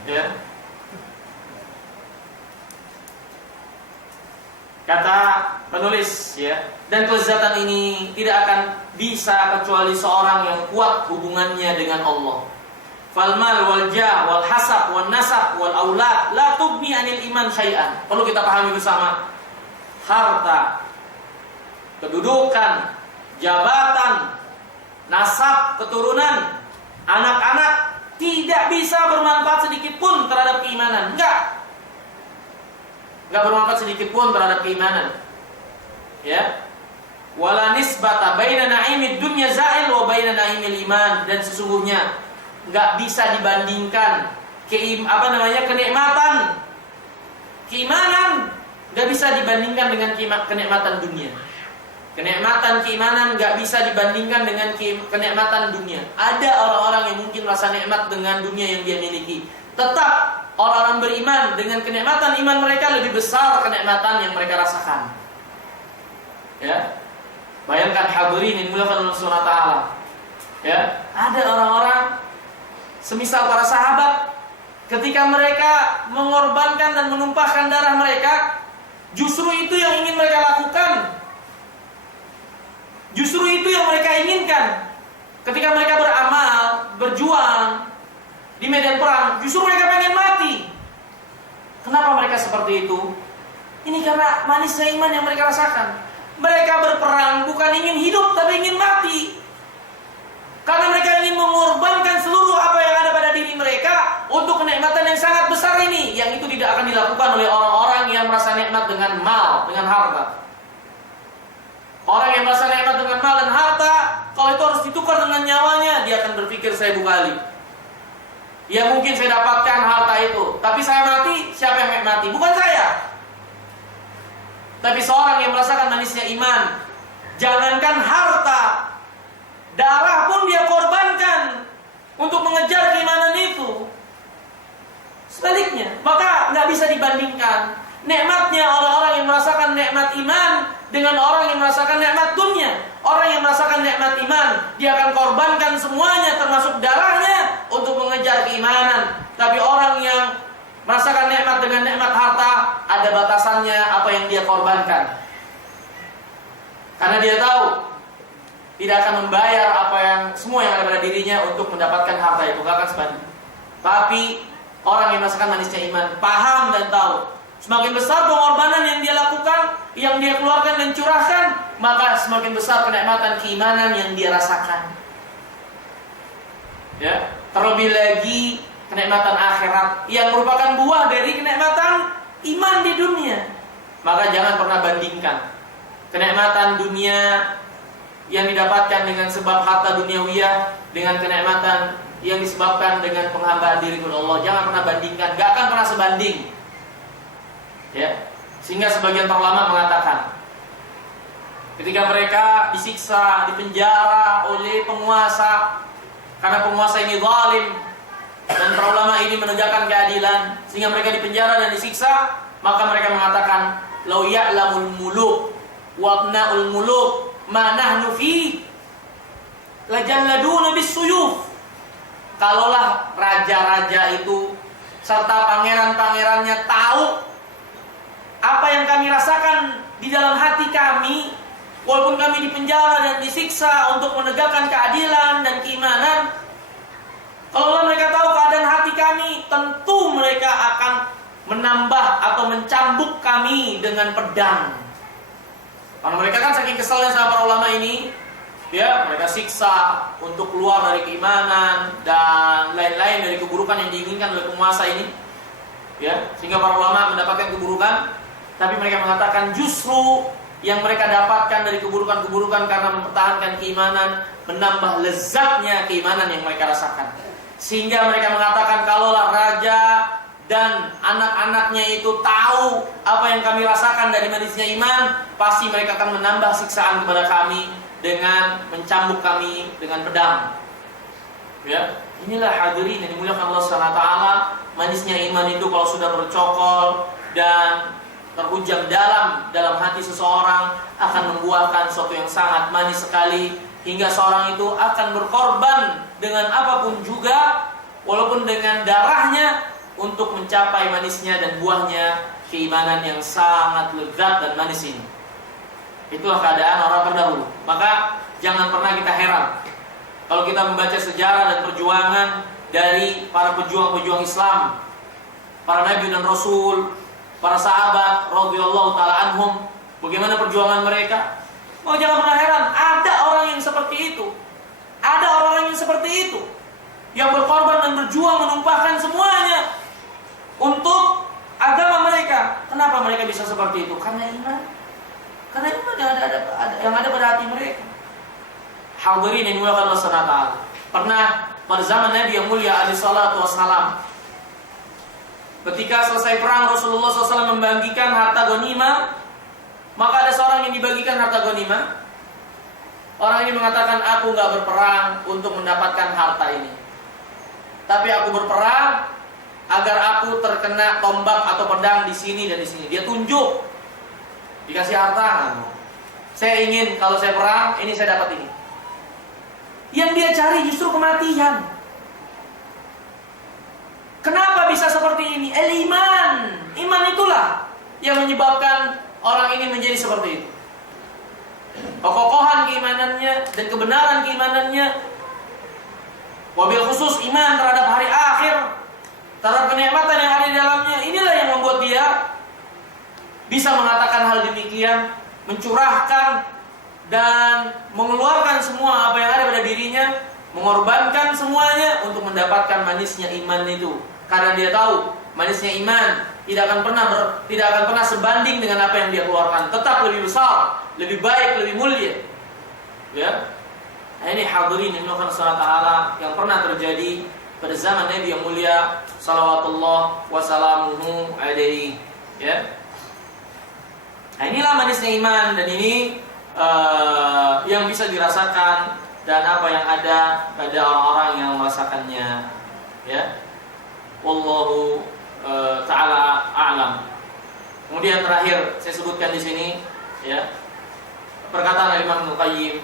Ya. Kata penulis, ya, dan kelezatan ini tidak akan bisa kecuali seorang yang kuat hubungannya dengan Allah. Fal mal wal jah wal hasab wal nasab wal aulad la tubni anil iman syai'an. Perlu kita pahami bersama, harta, kedudukan, jabatan, nasab, keturunan, anak-anak tidak bisa bermanfaat sedikit pun terhadap keimanan. Enggak bermanfaat sedikit pun terhadap keimanan. Ya. Wala nisbata baina na'imid dunya za'il wa baina na'imil iman, dan sesungguhnya enggak bisa dibandingkan kenikmatan keimanan nggak bisa dibandingkan dengan kenikmatan dunia. Kenikmatan keimanan nggak bisa dibandingkan dengan kenikmatan dunia. Ada orang-orang yang mungkin merasa nikmat dengan dunia yang dia miliki. Tetap orang-orang beriman dengan kenikmatan iman mereka lebih besar kenikmatan yang mereka rasakan. Ya, bayangkan hadirin yang dimuliakan Allah Subhanahu wa taala. Ya, ada orang-orang semisal para sahabat ketika mereka mengorbankan dan menumpahkan darah mereka, justru itu yang ingin mereka lakukan. Justru itu yang mereka inginkan. Ketika mereka beramal, berjuang di medan perang, justru mereka pengen mati. Kenapa mereka seperti itu? Ini karena manisnya iman yang mereka rasakan. Mereka berperang bukan ingin hidup, tapi ingin mati. Karena mereka ingin mengorbankan seluruh apa yang ada pada diri mereka untuk kenikmatan yang sangat besar ini, yang itu tidak akan dilakukan oleh orang-orang yang merasa nikmat dengan mal, dengan harta. Orang yang merasa nikmat dengan mal dan harta, kalau itu harus ditukar dengan nyawanya, dia akan berpikir 1000 kali. Ya mungkin saya dapatkan harta itu, tapi saya mati, siapa yang mati? Bukan saya. Tapi seorang yang merasakan manisnya iman, jangankan harta, darah pun dia korbankan untuk mengejar keimanan itu. Sebaliknya, maka nggak bisa dibandingkan nikmatnya orang-orang yang merasakan nikmat iman dengan orang yang merasakan nikmat dunia. Orang yang merasakan nikmat iman, dia akan korbankan semuanya termasuk darahnya untuk mengejar keimanan. Tapi orang yang merasakan nikmat dengan nikmat harta, ada batasannya apa yang dia korbankan. Karena dia tahu tidak akan membayar apa yang semua yang ada pada dirinya untuk mendapatkan harta itu, gak akan sebanding. Tapi orang yang merasakan manisnya iman, paham dan tahu semakin besar pengorbanan yang dia lakukan, yang dia keluarkan dan curahkan, maka semakin besar kenikmatan keimanan yang dia rasakan. Ya, terlebih lagi kenikmatan akhirat yang merupakan buah dari kenikmatan iman di dunia. Maka jangan pernah bandingkan kenikmatan dunia yang didapatkan dengan sebab harta duniawiyah dengan kenikmatan yang disebabkan dengan penghambaan diri kepada Allah. Jangan pernah bandingkan, gak akan pernah sebanding. Ya, sehingga sebagian para ulama mengatakan, ketika mereka disiksa, dipenjara oleh penguasa, karena penguasa ini zalim dan para ulama ini menegakkan keadilan, sehingga mereka dipenjara dan disiksa, maka mereka mengatakan, "Lau ya'lamul muluk wa abna'ul muluk ma nahnu fi lajalladuna bis-suyuf." Kalaulah raja-raja itu serta pangeran-pangerannya tahu apa yang kami rasakan di dalam hati kami, walaupun kami dipenjara dan disiksa untuk menegakkan keadilan dan keimanan, kalau mereka tahu keadaan hati kami, tentu mereka akan menambah atau mencambuk kami dengan pedang. Karena mereka kan saking keselnya sama para ulama ini, ya, mereka siksa untuk keluar dari keimanan dan lain-lain dari keburukan yang diinginkan oleh penguasa ini, ya, sehingga para ulama mendapatkan keburukan. Tapi mereka mengatakan justru yang mereka dapatkan dari keburukan-keburukan karena mempertahankan keimanan, menambah lezatnya keimanan yang mereka rasakan. Sehingga mereka mengatakan, kalaulah raja dan anak-anaknya itu tahu apa yang kami rasakan dari manisnya iman, pasti mereka akan menambah siksaan kepada kami dengan mencambuk kami dengan pedang. Ya, inilah hadirin yang dimuliakan Allah SWT. Manisnya iman itu kalau sudah bercokol dan terhujam dalam hati seseorang, akan membuahkan sesuatu yang sangat manis sekali, hingga seorang itu akan berkorban dengan apapun juga, walaupun dengan darahnya, untuk mencapai manisnya dan buahnya keimanan yang sangat lezat dan manis ini. Itulah keadaan orang terdahulu. Maka jangan pernah kita heran kalau kita membaca sejarah dan perjuangan dari para pejuang-pejuang Islam, para nabi dan rasul, para sahabat radhiyallahu taala anhum, bagaimana perjuangan mereka. Oh, jangan pernah heran, ada orang yang seperti itu. Ada orang yang seperti itu, yang berkorban dan berjuang menumpahkan semuanya untuk agama mereka. Kenapa mereka bisa seperti itu? Karena iman. Karena iman yang ada pada hati mereka. Hadirin yang dimuliakan Allah SWT. Pernah pada zaman Nabi yang mulia alaihi salatu wassalam, Ketika selesai perang, Rasulullah SAW membagikan harta ghanimah. Maka ada seorang yang dibagikan harta ghanimah. Orang ini mengatakan, aku gak berperang untuk mendapatkan harta ini, tapi aku berperang agar aku terkena tombak atau pedang di sini dan di sini. Dia tunjuk, dikasih harta. Saya ingin kalau saya perang, ini saya dapat ini. Yang dia cari justru kematian. Kenapa bisa seperti ini? Iman. Iman itulah yang menyebabkan orang ini menjadi seperti itu. Kekokohan keimanannya dan kebenaran keimanannya, wabil khusus iman terhadap hari akhir, terhadap kenikmatan yang ada di dalamnya. Inilah yang membuat dia bisa mengatakan hal demikian, mencurahkan dan mengeluarkan semua apa yang ada pada dirinya, mengorbankan semuanya untuk mendapatkan manisnya iman itu. Karena dia tahu manisnya iman tidak akan pernah sebanding dengan apa yang dia keluarkan. Tetap lebih besar, lebih baik, lebih mulia. Ya. Nah, ini hadirin yang Allah Subhanahu wa taala yang pernah terjadi pada zaman Nabi yang mulia salawatullah wassalamuhu alaihi. Ya. Nah, inilah manisnya iman, dan ini yang bisa dirasakan dan apa yang ada pada orang-orang yang merasakannya. Ya. Wallahu ta'ala a'lam. Kemudian terakhir saya sebutkan di sini, ya, perkataan Imam Ibnu Qayyim,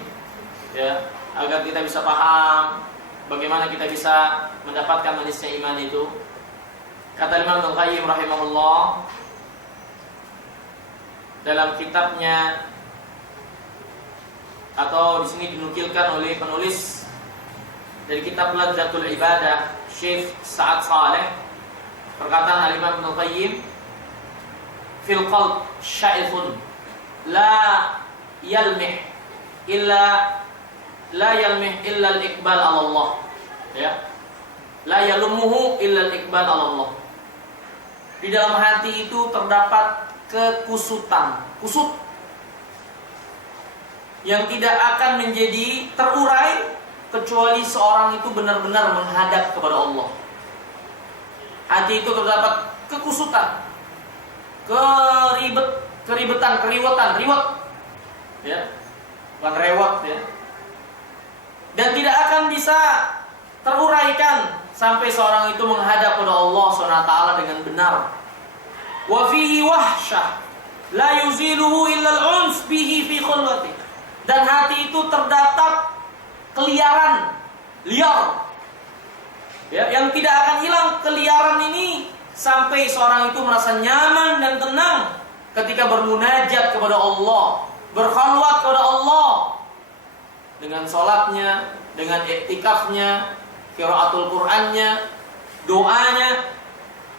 ya, agar kita bisa paham bagaimana kita bisa mendapatkan manisnya iman itu. Kata Imam Ibnu Qayyim rahimahullah dalam kitabnya, atau di sini dinukilkan oleh penulis dari kitab Ladzatul Ibadah, Syekh Sa'ad Saleh, perkataan Imam Ibnu Qayyim, fil qalb sya'ikhun la yalmih illa al-iqbal 'ala Allah. Ya. La yalumuhu illa al-iqbal 'ala Allah. Di dalam hati itu terdapat kekusutan, kusut yang tidak akan menjadi terurai kecuali seorang itu benar-benar menghadap kepada Allah. Hati itu terdapat kekusutan, keriwetan, ya, bukan rewat, ya. Dan tidak akan bisa teruraikan sampai seorang itu menghadap kepada Allah SWT dengan benar. Wa fihi wahsyah la yuziluhu illa al-uns bihi fi khulwati. Dan hati itu terdapat keliaran, liar, ya, yang tidak akan hilang keliaran ini sampai seorang itu merasa nyaman dan tenang ketika bermunajat kepada Allah, berkhalwat kepada Allah, dengan sholatnya, dengan iktikafnya, qiraatul Qur'annya, doanya.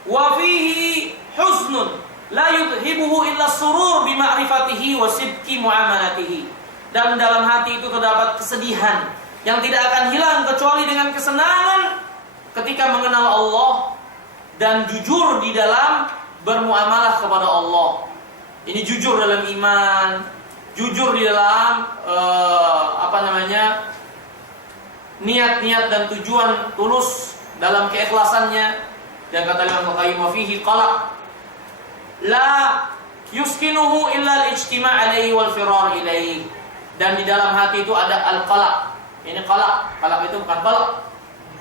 Wa fihi huznun la yudhibuhu illa surur bi ma'rifatihi wa sidqi muamalatihi. Dan dalam hati itu terdapat kesedihan yang tidak akan hilang kecuali dengan kesenangan ketika mengenal Allah dan jujur di dalam bermuamalah kepada Allah. Ini jujur dalam iman, jujur di dalam niat-niat dan tujuan tulus dalam keikhlasannya. Dan kata Imam Qayyim, fihi qalaq la yuskinuhu illa al-ijtima' alaihi wal firar ilaihi. Dan di dalam hati itu ada al-qalaq. Ini qalaq itu bukan qalaq,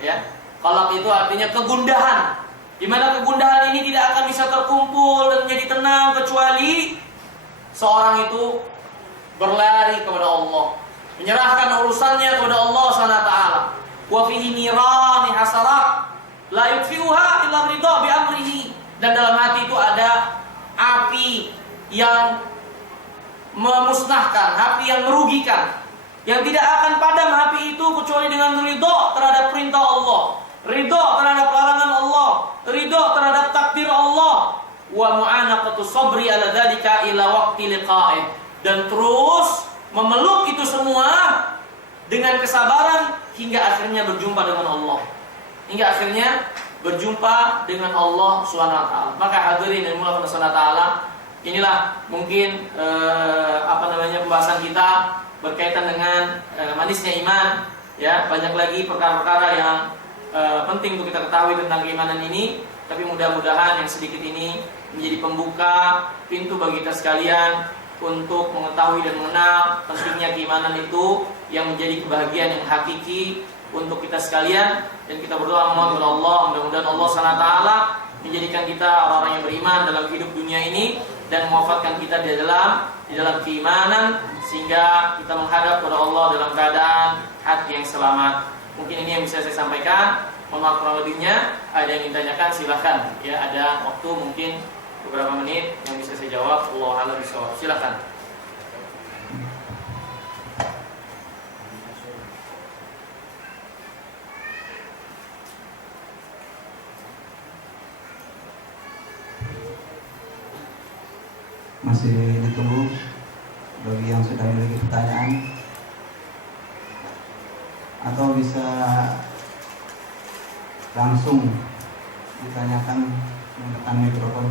ya. Qalaq itu artinya kegundahan, di mana kegundahan ini tidak akan bisa terkumpul dan menjadi tenang kecuali seorang itu berlari kepada Allah, menyerahkan urusannya kepada Allah SWT. Wa fihi nirani hasarat la yutfi'uha illa ridha bi amrihi. Dan dalam hati itu ada api yang memusnahkan, api yang merugikan, yang tidak akan padam api itu kecuali dengan ridha terhadap perintah Allah, ridha terhadap larangan Allah, ridha terhadap takdir Allah, wa mu'anaqatu sabri ala dzalika ila waqti liqa'ih. Dan terus memeluk itu semua dengan kesabaran hingga akhirnya berjumpa dengan Allah, hingga akhirnya berjumpa dengan Allah SWT. Maka hadirin yang dimuliakan Allah SWT, inilah mungkin pembahasan kita berkaitan dengan manisnya iman, ya. Banyak lagi perkara-perkara yang penting untuk kita ketahui tentang keimanan ini. Tapi mudah-mudahan yang sedikit ini menjadi pembuka pintu bagi kita sekalian untuk mengetahui dan mengenal pentingnya keimanan itu yang menjadi kebahagiaan yang hakiki untuk kita sekalian. Dan kita berdoa mohon kepada Allah, mudah-mudahan Allah SWT menjadikan kita orang-orang yang beriman dalam hidup dunia ini dan mewafatkan kita di dalam keimanan sehingga kita menghadap kepada Allah dalam keadaan hati yang selamat. Mungkin ini yang bisa saya sampaikan. Mohon maaf kurang lebihnya. Ada yang ingin tanyakan silahkan. Ya, ada waktu mungkin beberapa menit yang bisa saya jawab. Allahu a'lam bishawab. Silahkan. Masih ditunggu bagi yang sudah memiliki pertanyaan atau bisa langsung ditanyakan menggunakan mikrofon.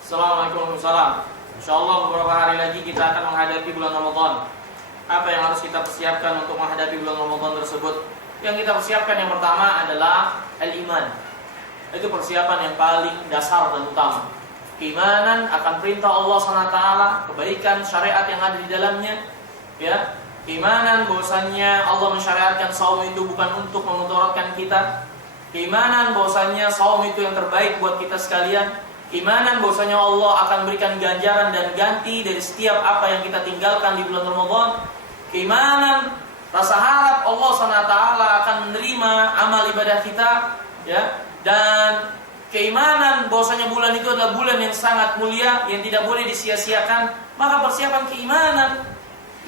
Assalamualaikum warahmatullahi wabarakatuh. InsyaAllah beberapa hari lagi kita akan menghadapi bulan Ramadan. Apa yang harus kita persiapkan untuk menghadapi bulan Ramadan tersebut? Yang kita persiapkan yang pertama adalah al-iman. Itu persiapan yang paling dasar dan utama. Keimanan akan perintah Allah SWT, kebaikan syariat yang ada di dalamnya. Ya, keimanan bahwasannya Allah mensyariatkan saum itu bukan untuk memudaratkan kita. Keimanan bahwasannya saum itu yang terbaik buat kita sekalian. Keimanan bahwasanya Allah akan berikan ganjaran dan ganti dari setiap apa yang kita tinggalkan di bulan Ramadan. Keimanan, rasa harap Allah SWT akan menerima amal ibadah kita, ya. Dan keimanan bahwasanya bulan itu adalah bulan yang sangat mulia yang tidak boleh disia-siakan. Maka persiapan keimanan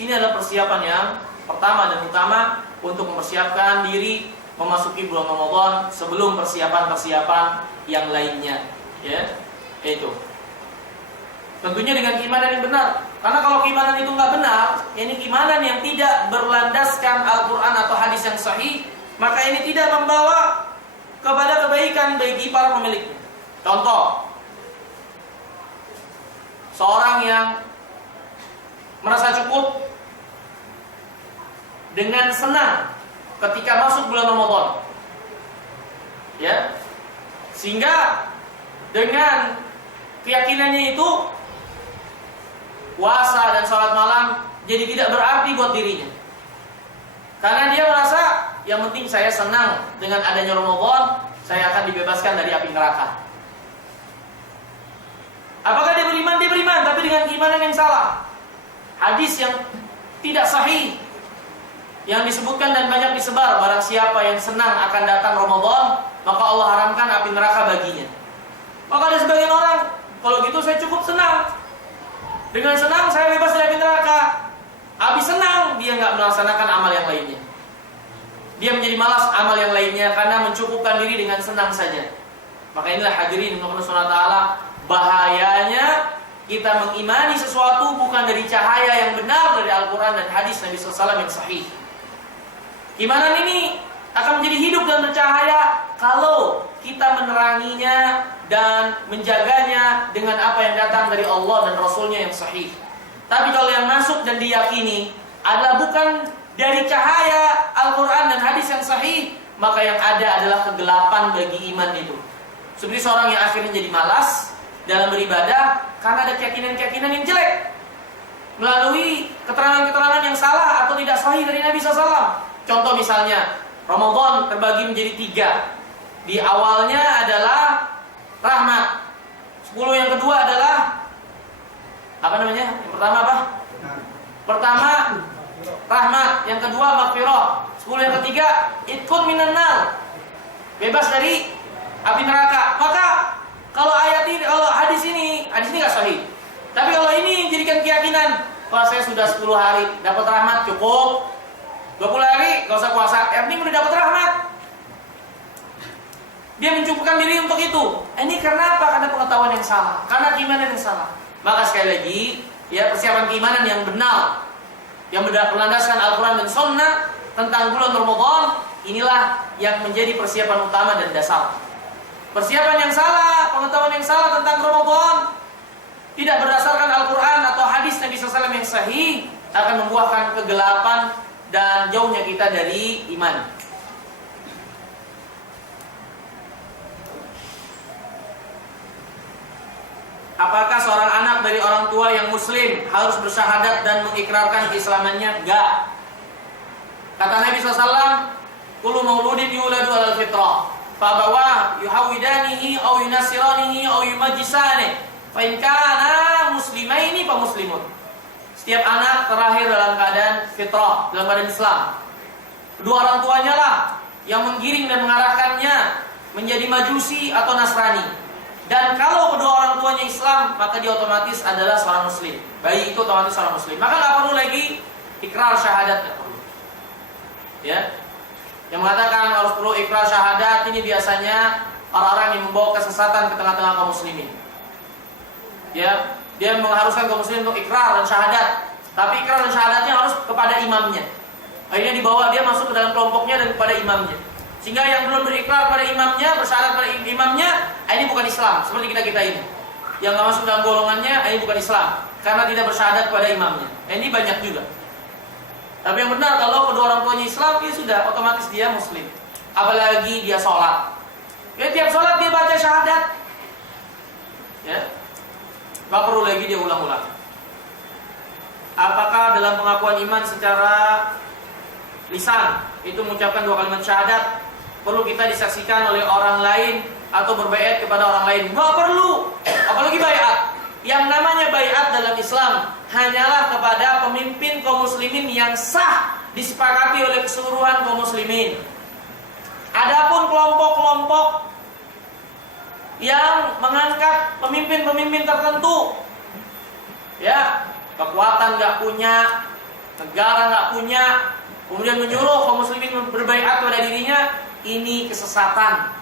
ini adalah persiapan yang pertama dan utama untuk mempersiapkan diri memasuki bulan Ramadan sebelum persiapan-persiapan yang lainnya, ya. Itu tentunya dengan keimanan yang benar. Karena kalau keimanan itu nggak benar, ini keimanan yang tidak berlandaskan Al-Quran atau hadis yang sahih, maka ini tidak membawa kepada kebaikan bagi para pemiliknya. Contoh, seorang yang merasa cukup dengan senang ketika masuk bulan Ramadan, ya, sehingga dengan keyakinannya itu puasa dan sholat malam jadi tidak berarti buat dirinya. Karena dia merasa yang penting saya senang dengan adanya Ramadan, saya akan dibebaskan dari api neraka. Apakah dia beriman? Dia beriman, tapi dengan keimanan yang salah. Hadis yang tidak sahih yang disebutkan dan banyak disebar, barang siapa yang senang akan datang Ramadan, maka Allah haramkan api neraka baginya. Maka ada sebagian orang, kalau gitu saya cukup senang. Dengan senang saya bebas dari api neraka. Habis senang dia nggak melaksanakan amal yang lainnya. Dia menjadi malas amal yang lainnya karena mencukupkan diri dengan senang saja. Maka inilah hadirin Allah SWT, bahayanya kita mengimani sesuatu bukan dari cahaya yang benar dari Al-Quran dan hadis Nabi SAW yang sahih. Keimanan ini akan menjadi hidup dan bercahaya kalau kita meneranginya dan menjaganya dengan apa yang datang dari Allah dan Rasulnya yang sahih. Tapi kalau yang masuk dan diyakini adalah bukan dari cahaya Al-Quran dan hadis yang sahih, maka yang ada adalah kegelapan bagi iman itu. Seperti seorang yang akhirnya jadi malas dalam beribadah karena ada keyakinan-keyakinan yang jelek melalui keterangan-keterangan yang salah atau tidak sahih dari Nabi SAW. Contoh misalnya, Ramadan terbagi menjadi 3. Di awalnya adalah rahmat. 10 yang kedua adalah apa namanya? Yang pertama apa? Pertama rahmat, yang kedua maghfirah. 10 yang ketiga itqun minan nar. Bebas dari api neraka. Maka kalau ayat ini, kalau hadis ini enggak sahih. Tapi kalau ini jadikan keyakinan, wah saya sudah 10 hari dapat rahmat cukup. 20 hari enggak usah puasa, yang penting udah dapat rahmat. Dia mencukupkan diri untuk itu. Ini karena apa? Karena pengetahuan yang salah, karena keimanan yang salah. Maka sekali lagi, ya, persiapan keimanan yang benar, yang berlandaskan Al-Quran dan Sunnah tentang bulan Ramadan, inilah yang menjadi persiapan utama dan dasar. Persiapan yang salah, pengetahuan yang salah tentang Ramadan, tidak berdasarkan Al-Quran atau hadis Nabi SAW yang sahih, akan membuahkan kegelapan dan jauhnya kita dari iman. Apakah seorang anak dari orang tua yang muslim harus bersyahadat dan mengikrarkan keislamannya? Enggak. Kata Nabi SAW, kullu mauludin yuladu alal fitrah, fabawah yuhawidanihi au yunasiranihi au yumajisanihi, fa in kana muslimaini fa muslimun. Setiap anak terlahir dalam keadaan fitrah, dalam keadaan Islam. Kedua orang tuanya lah yang menggiring dan mengarahkannya menjadi majusi atau Nasrani. Dan kalau kedua orang tuanya Islam, maka dia otomatis adalah seorang muslim. Bayi itu otomatis seorang muslim. Maka nggak perlu lagi ikrar syahadat, nggak perlu. Ya, yang mengatakan harus perlu ikrar syahadat ini biasanya orang-orang yang membawa kesesatan ke tengah-tengah kaum muslimin. Ya, dia mengharuskan kaum muslimin untuk ikrar dan syahadat, tapi ikrar dan syahadatnya harus kepada imamnya. Akhirnya dibawa dia masuk ke dalam kelompoknya dan kepada imamnya. Sehingga yang belum berikrar pada imamnya, bersyahadat pada imamnya, ini bukan Islam. Seperti kita ini, yang nggak masuk dalam golongannya, ini bukan Islam, karena tidak bersyahadat pada imamnya. Ini banyak juga. Tapi yang benar, kalau kedua orang tuanya Islam, ya sudah, otomatis dia muslim. Apalagi dia sholat. Ya, tiap sholat dia baca syahadat. Ya, nggak perlu lagi dia ulang-ulang. Apakah dalam pengakuan iman secara lisan itu mengucapkan 2 kalimat syahadat perlu kita disaksikan oleh orang lain atau berbaiat kepada orang lain? Nggak perlu. Apalagi baiat. Yang namanya baiat dalam Islam hanyalah kepada pemimpin kaum muslimin yang sah, disepakati oleh keseluruhan kaum muslimin. Adapun kelompok-kelompok yang mengangkat pemimpin-pemimpin tertentu, ya, kekuatan nggak punya, negara nggak punya, kemudian menyuruh kaum muslimin berbaiat pada dirinya, ini kesesatan.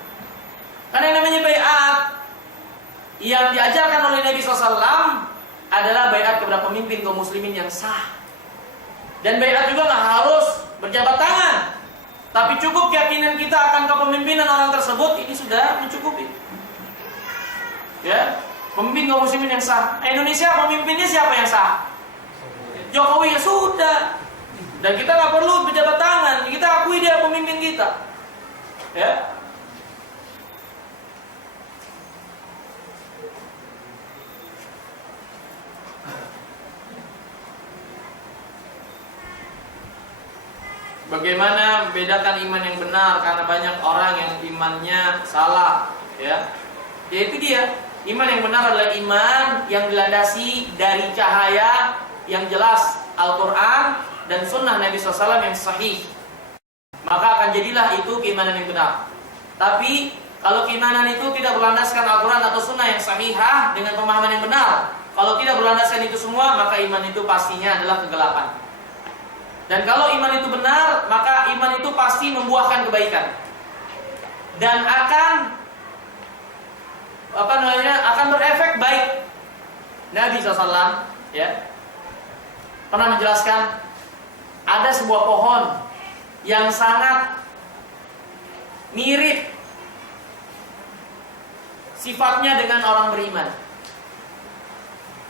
Karena yang namanya baiat yang diajarkan oleh Nabi SAW adalah baiat kepada pemimpin kaum muslimin yang sah. Dan baiat juga nggak harus berjabat tangan, tapi cukup keyakinan kita akan kepemimpinan orang tersebut, ini sudah mencukupi. Ya, pemimpin kaum muslimin yang sah. Indonesia pemimpinnya siapa yang sah? Jokowi, ya sudah. Dan kita nggak perlu berjabat tangan, kita akui dia pemimpin kita. Ya. Bagaimana membedakan iman yang benar? Karena banyak orang yang imannya salah, ya. Yaitu dia, iman yang benar adalah iman yang dilandasi dari cahaya yang jelas Al-Quran dan sunnah Nabi SAW yang sahih. Maka akan jadilah itu keimanan yang benar. Tapi kalau keimanan itu tidak berlandaskan Al-Quran atau sunnah yang sahihah dengan pemahaman yang benar, kalau tidak berlandaskan itu semua, maka iman itu pastinya adalah kegelapan. Dan kalau iman itu benar, maka iman itu pasti membuahkan kebaikan dan akan akan berefek baik. Nabi SAW, ya, pernah menjelaskan ada sebuah pohon yang sangat mirip sifatnya dengan orang beriman.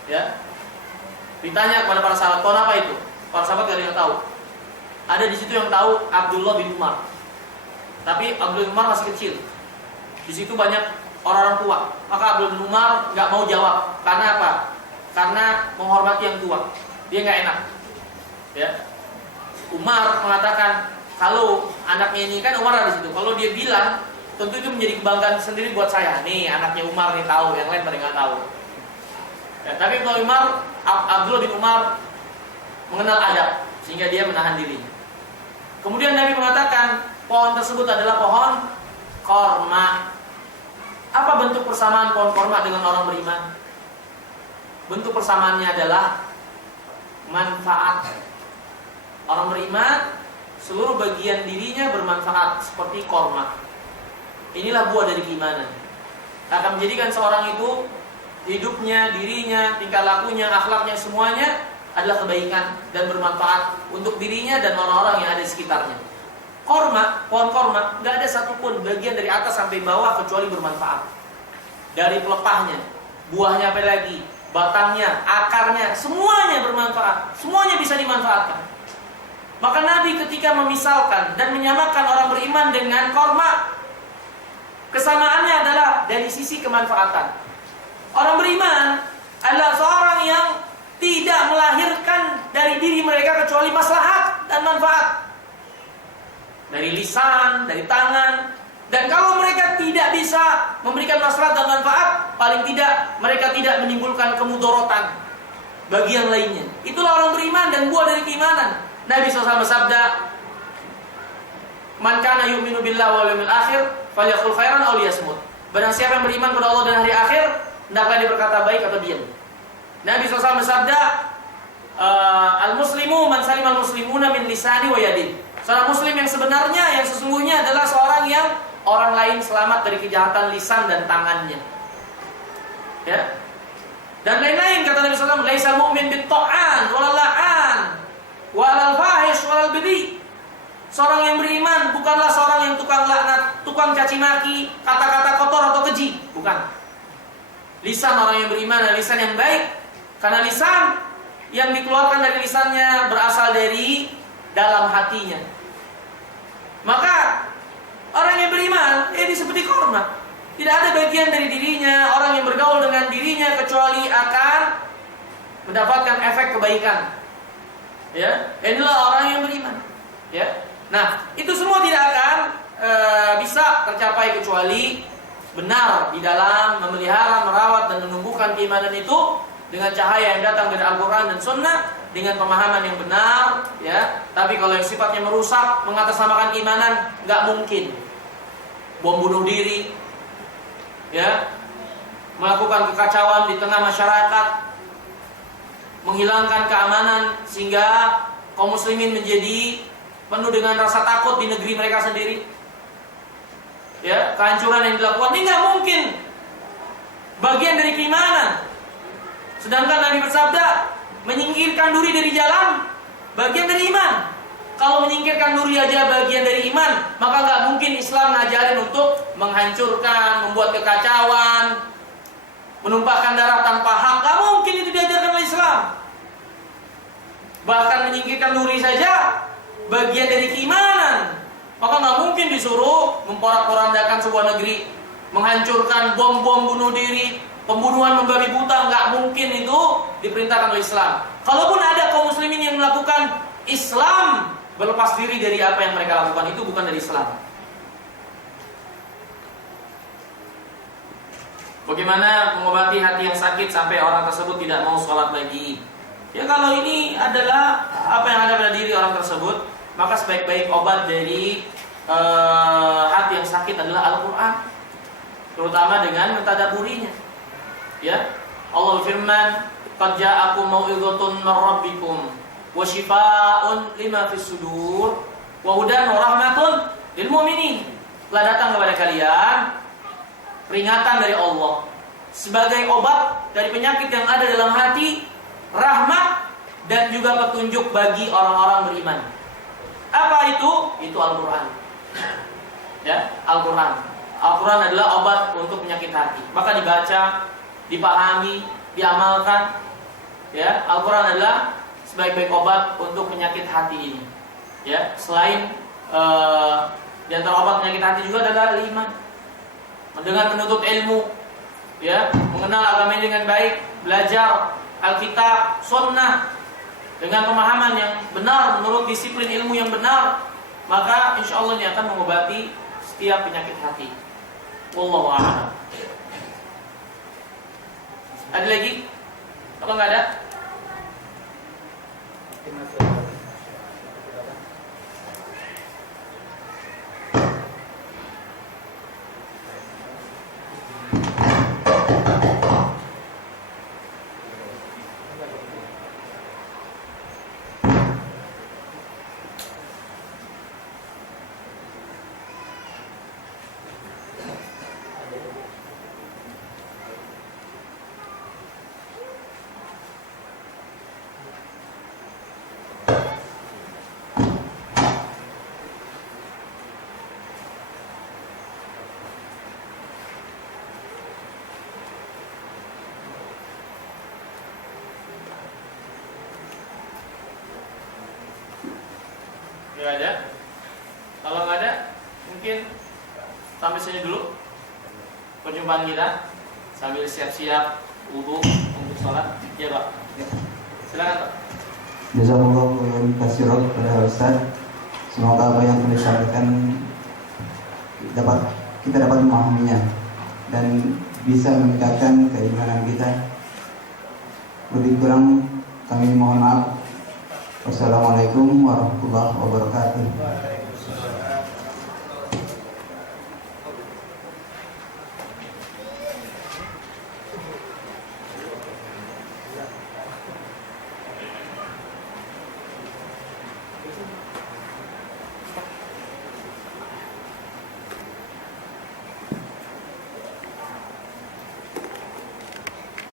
Ya, ditanya kepada para sahabat, pohon apa itu? Para sahabat gak ada yang tahu. Ada di situ yang tahu Abdullah bin Umar. Tapi Abdullah bin Umar masih kecil. Di situ banyak orang-orang tua. Maka Abdullah bin Umar nggak mau jawab. Karena apa? Karena menghormati yang tua. Dia nggak enak. Ya. Umar mengatakan kalau anaknya ini kan Umar ada di situ. Kalau dia bilang, tentu itu menjadi kebanggaan sendiri buat saya. Nih anaknya Umar nih tahu, yang lain pada nggak tahu. Ya, tapi kalau Abdullah bin Umar mengenal adab sehingga dia menahan dirinya. Kemudian Nabi mengatakan pohon tersebut adalah pohon korma. Apa bentuk persamaan pohon korma dengan orang beriman? Bentuk persamaannya adalah manfaat. Orang beriman seluruh bagian dirinya bermanfaat seperti korma. Inilah buah dari keimanan. Akan menjadikan seorang itu hidupnya, dirinya, tingkah lakunya, akhlaknya, semuanya adalah kebaikan dan bermanfaat untuk dirinya dan orang-orang yang ada di sekitarnya. Korma, pohon korma, nggak ada satupun bagian dari atas sampai bawah kecuali bermanfaat. Dari pelepahnya, buahnya apa lagi, batangnya, akarnya, semuanya bermanfaat. Semuanya bisa dimanfaatkan. Maka Nabi ketika memisalkan dan menyamakan orang beriman dengan korma, kesamaannya adalah dari sisi kemanfaatan. Orang beriman adalah seorang yang tidak melahirkan dari diri mereka kecuali maslahat dan manfaat. Dari lisan, dari tangan. Dan kalau mereka tidak bisa memberikan maslahat dan manfaat, paling tidak mereka tidak menimbulkan kemudorotan bagi yang lainnya. Itulah orang beriman dan buah dari keimanan. Nabi SAW bersabda, "Man kana yu'minu billahi wal yawmil akhir falyaqul khairan aw liyasmut." Barang siapa yang beriman kepada Allah dan hari akhir, hendaklah dia berkata baik atau diam. Nabi SAW bersabda, "Al-muslimu man salim al-muslimuna min lisani wa yadi." Seorang muslim yang sebenarnya, yang sesungguhnya adalah seorang yang orang lain selamat dari kejahatan lisan dan tangannya. Ya. Dan lain-lain kata Nabi SAW, "Laisal mu'min bit-ta'an walal la'an walal fahish walal bidhi." Seorang yang beriman bukanlah seorang yang tukang laknat, tukang caci maki, kata-kata kotor atau keji, bukan. Lisan orang yang beriman adalah lisan yang baik, karena lisan yang dikeluarkan dari lisannya berasal dari dalam hatinya. Maka orang yang beriman ini seperti korma. Tidak ada bagian dari dirinya orang yang bergaul dengan dirinya kecuali akan mendapatkan efek kebaikan. Ya, inilah orang yang beriman. Ya, nah itu semua tidak akan bisa tercapai kecuali benar di dalam memelihara, merawat dan menumbuhkan keimanan itu dengan cahaya yang datang dari Al-Quran dan Sunnah, dengan pemahaman yang benar. Ya, tapi kalau yang sifatnya merusak, mengatasnamakan keimanan, nggak mungkin. Bom bunuh diri, ya, melakukan kekacauan di tengah masyarakat, menghilangkan keamanan sehingga kaum muslimin menjadi penuh dengan rasa takut di negeri mereka sendiri. Ya, kehancuran yang dilakukan ini nggak mungkin bagian dari keimanan. Sedangkan Nabi bersabda, menyingkirkan duri dari jalan bagian dari iman. Kalau menyingkirkan duri aja bagian dari iman, maka nggak mungkin Islam ngajarin untuk menghancurkan, membuat kekacauan, menumpahkan darah tanpa hak. Nggak mungkin itu diajarkan oleh Islam. Bahkan menyingkirkan duri saja bagian dari keimanan. Maka nggak mungkin disuruh memporak-porandakan sebuah negeri, menghancurkan, bom-bom bunuh diri, pembunuhan membabi buta. Nggak mungkin itu diperintahkan oleh Islam. Kalaupun ada kaum muslimin yang melakukan, Islam berlepas diri dari apa yang mereka lakukan, itu bukan dari Islam. Bagaimana mengobati hati yang sakit sampai orang tersebut tidak mau sholat lagi? Ya, kalau ini adalah apa yang ada pada diri orang tersebut, maka sebaik-baik obat dari hati yang sakit adalah Al-Quran, terutama dengan mentadaburinya. Ya, Allah berfirman, "Qad ja'akum mau'izatun min rabbikum wa shifaa'un lima fis sudur wa hudan wa rahmatun lil mu'minin." Telah datang kepada kalian peringatan dari Allah sebagai obat dari penyakit yang ada dalam hati, rahmat dan juga petunjuk bagi orang-orang beriman. Apa itu? Itu Al-Quran. Ya, Al-Quran. Al-Quran adalah obat untuk penyakit hati. Maka dibaca, dipahami, diamalkan. Ya, Al-Quran adalah sebaik-baik obat untuk penyakit hati ini. Ya, selain di antara obat penyakit hati juga adalah iman. Dengan menuntut ilmu, ya, mengenal agama ini dengan baik, belajar Alkitab, Sunnah dengan pemahaman yang benar menurut disiplin ilmu yang benar, maka insya Allah ini akan mengobati setiap penyakit hati. Wallahu a'lam. Ada lagi? Kalau nggak ada, Nggak ada. Kalau nggak ada, mungkin sampai sini dulu perjumpaan kita sambil siap-siap wudhu untuk sholat. Ya Pak. Silakan Pak. Jazakallah khairan katsiran kepada Ustaz. Semoga apa yang telah disampaikan kita dapat memahaminya dan bisa meningkatkan keimanan kita. Lebih kurang kami mohon maaf. Wassalamualaikum warahmatullahi wabarakatuh.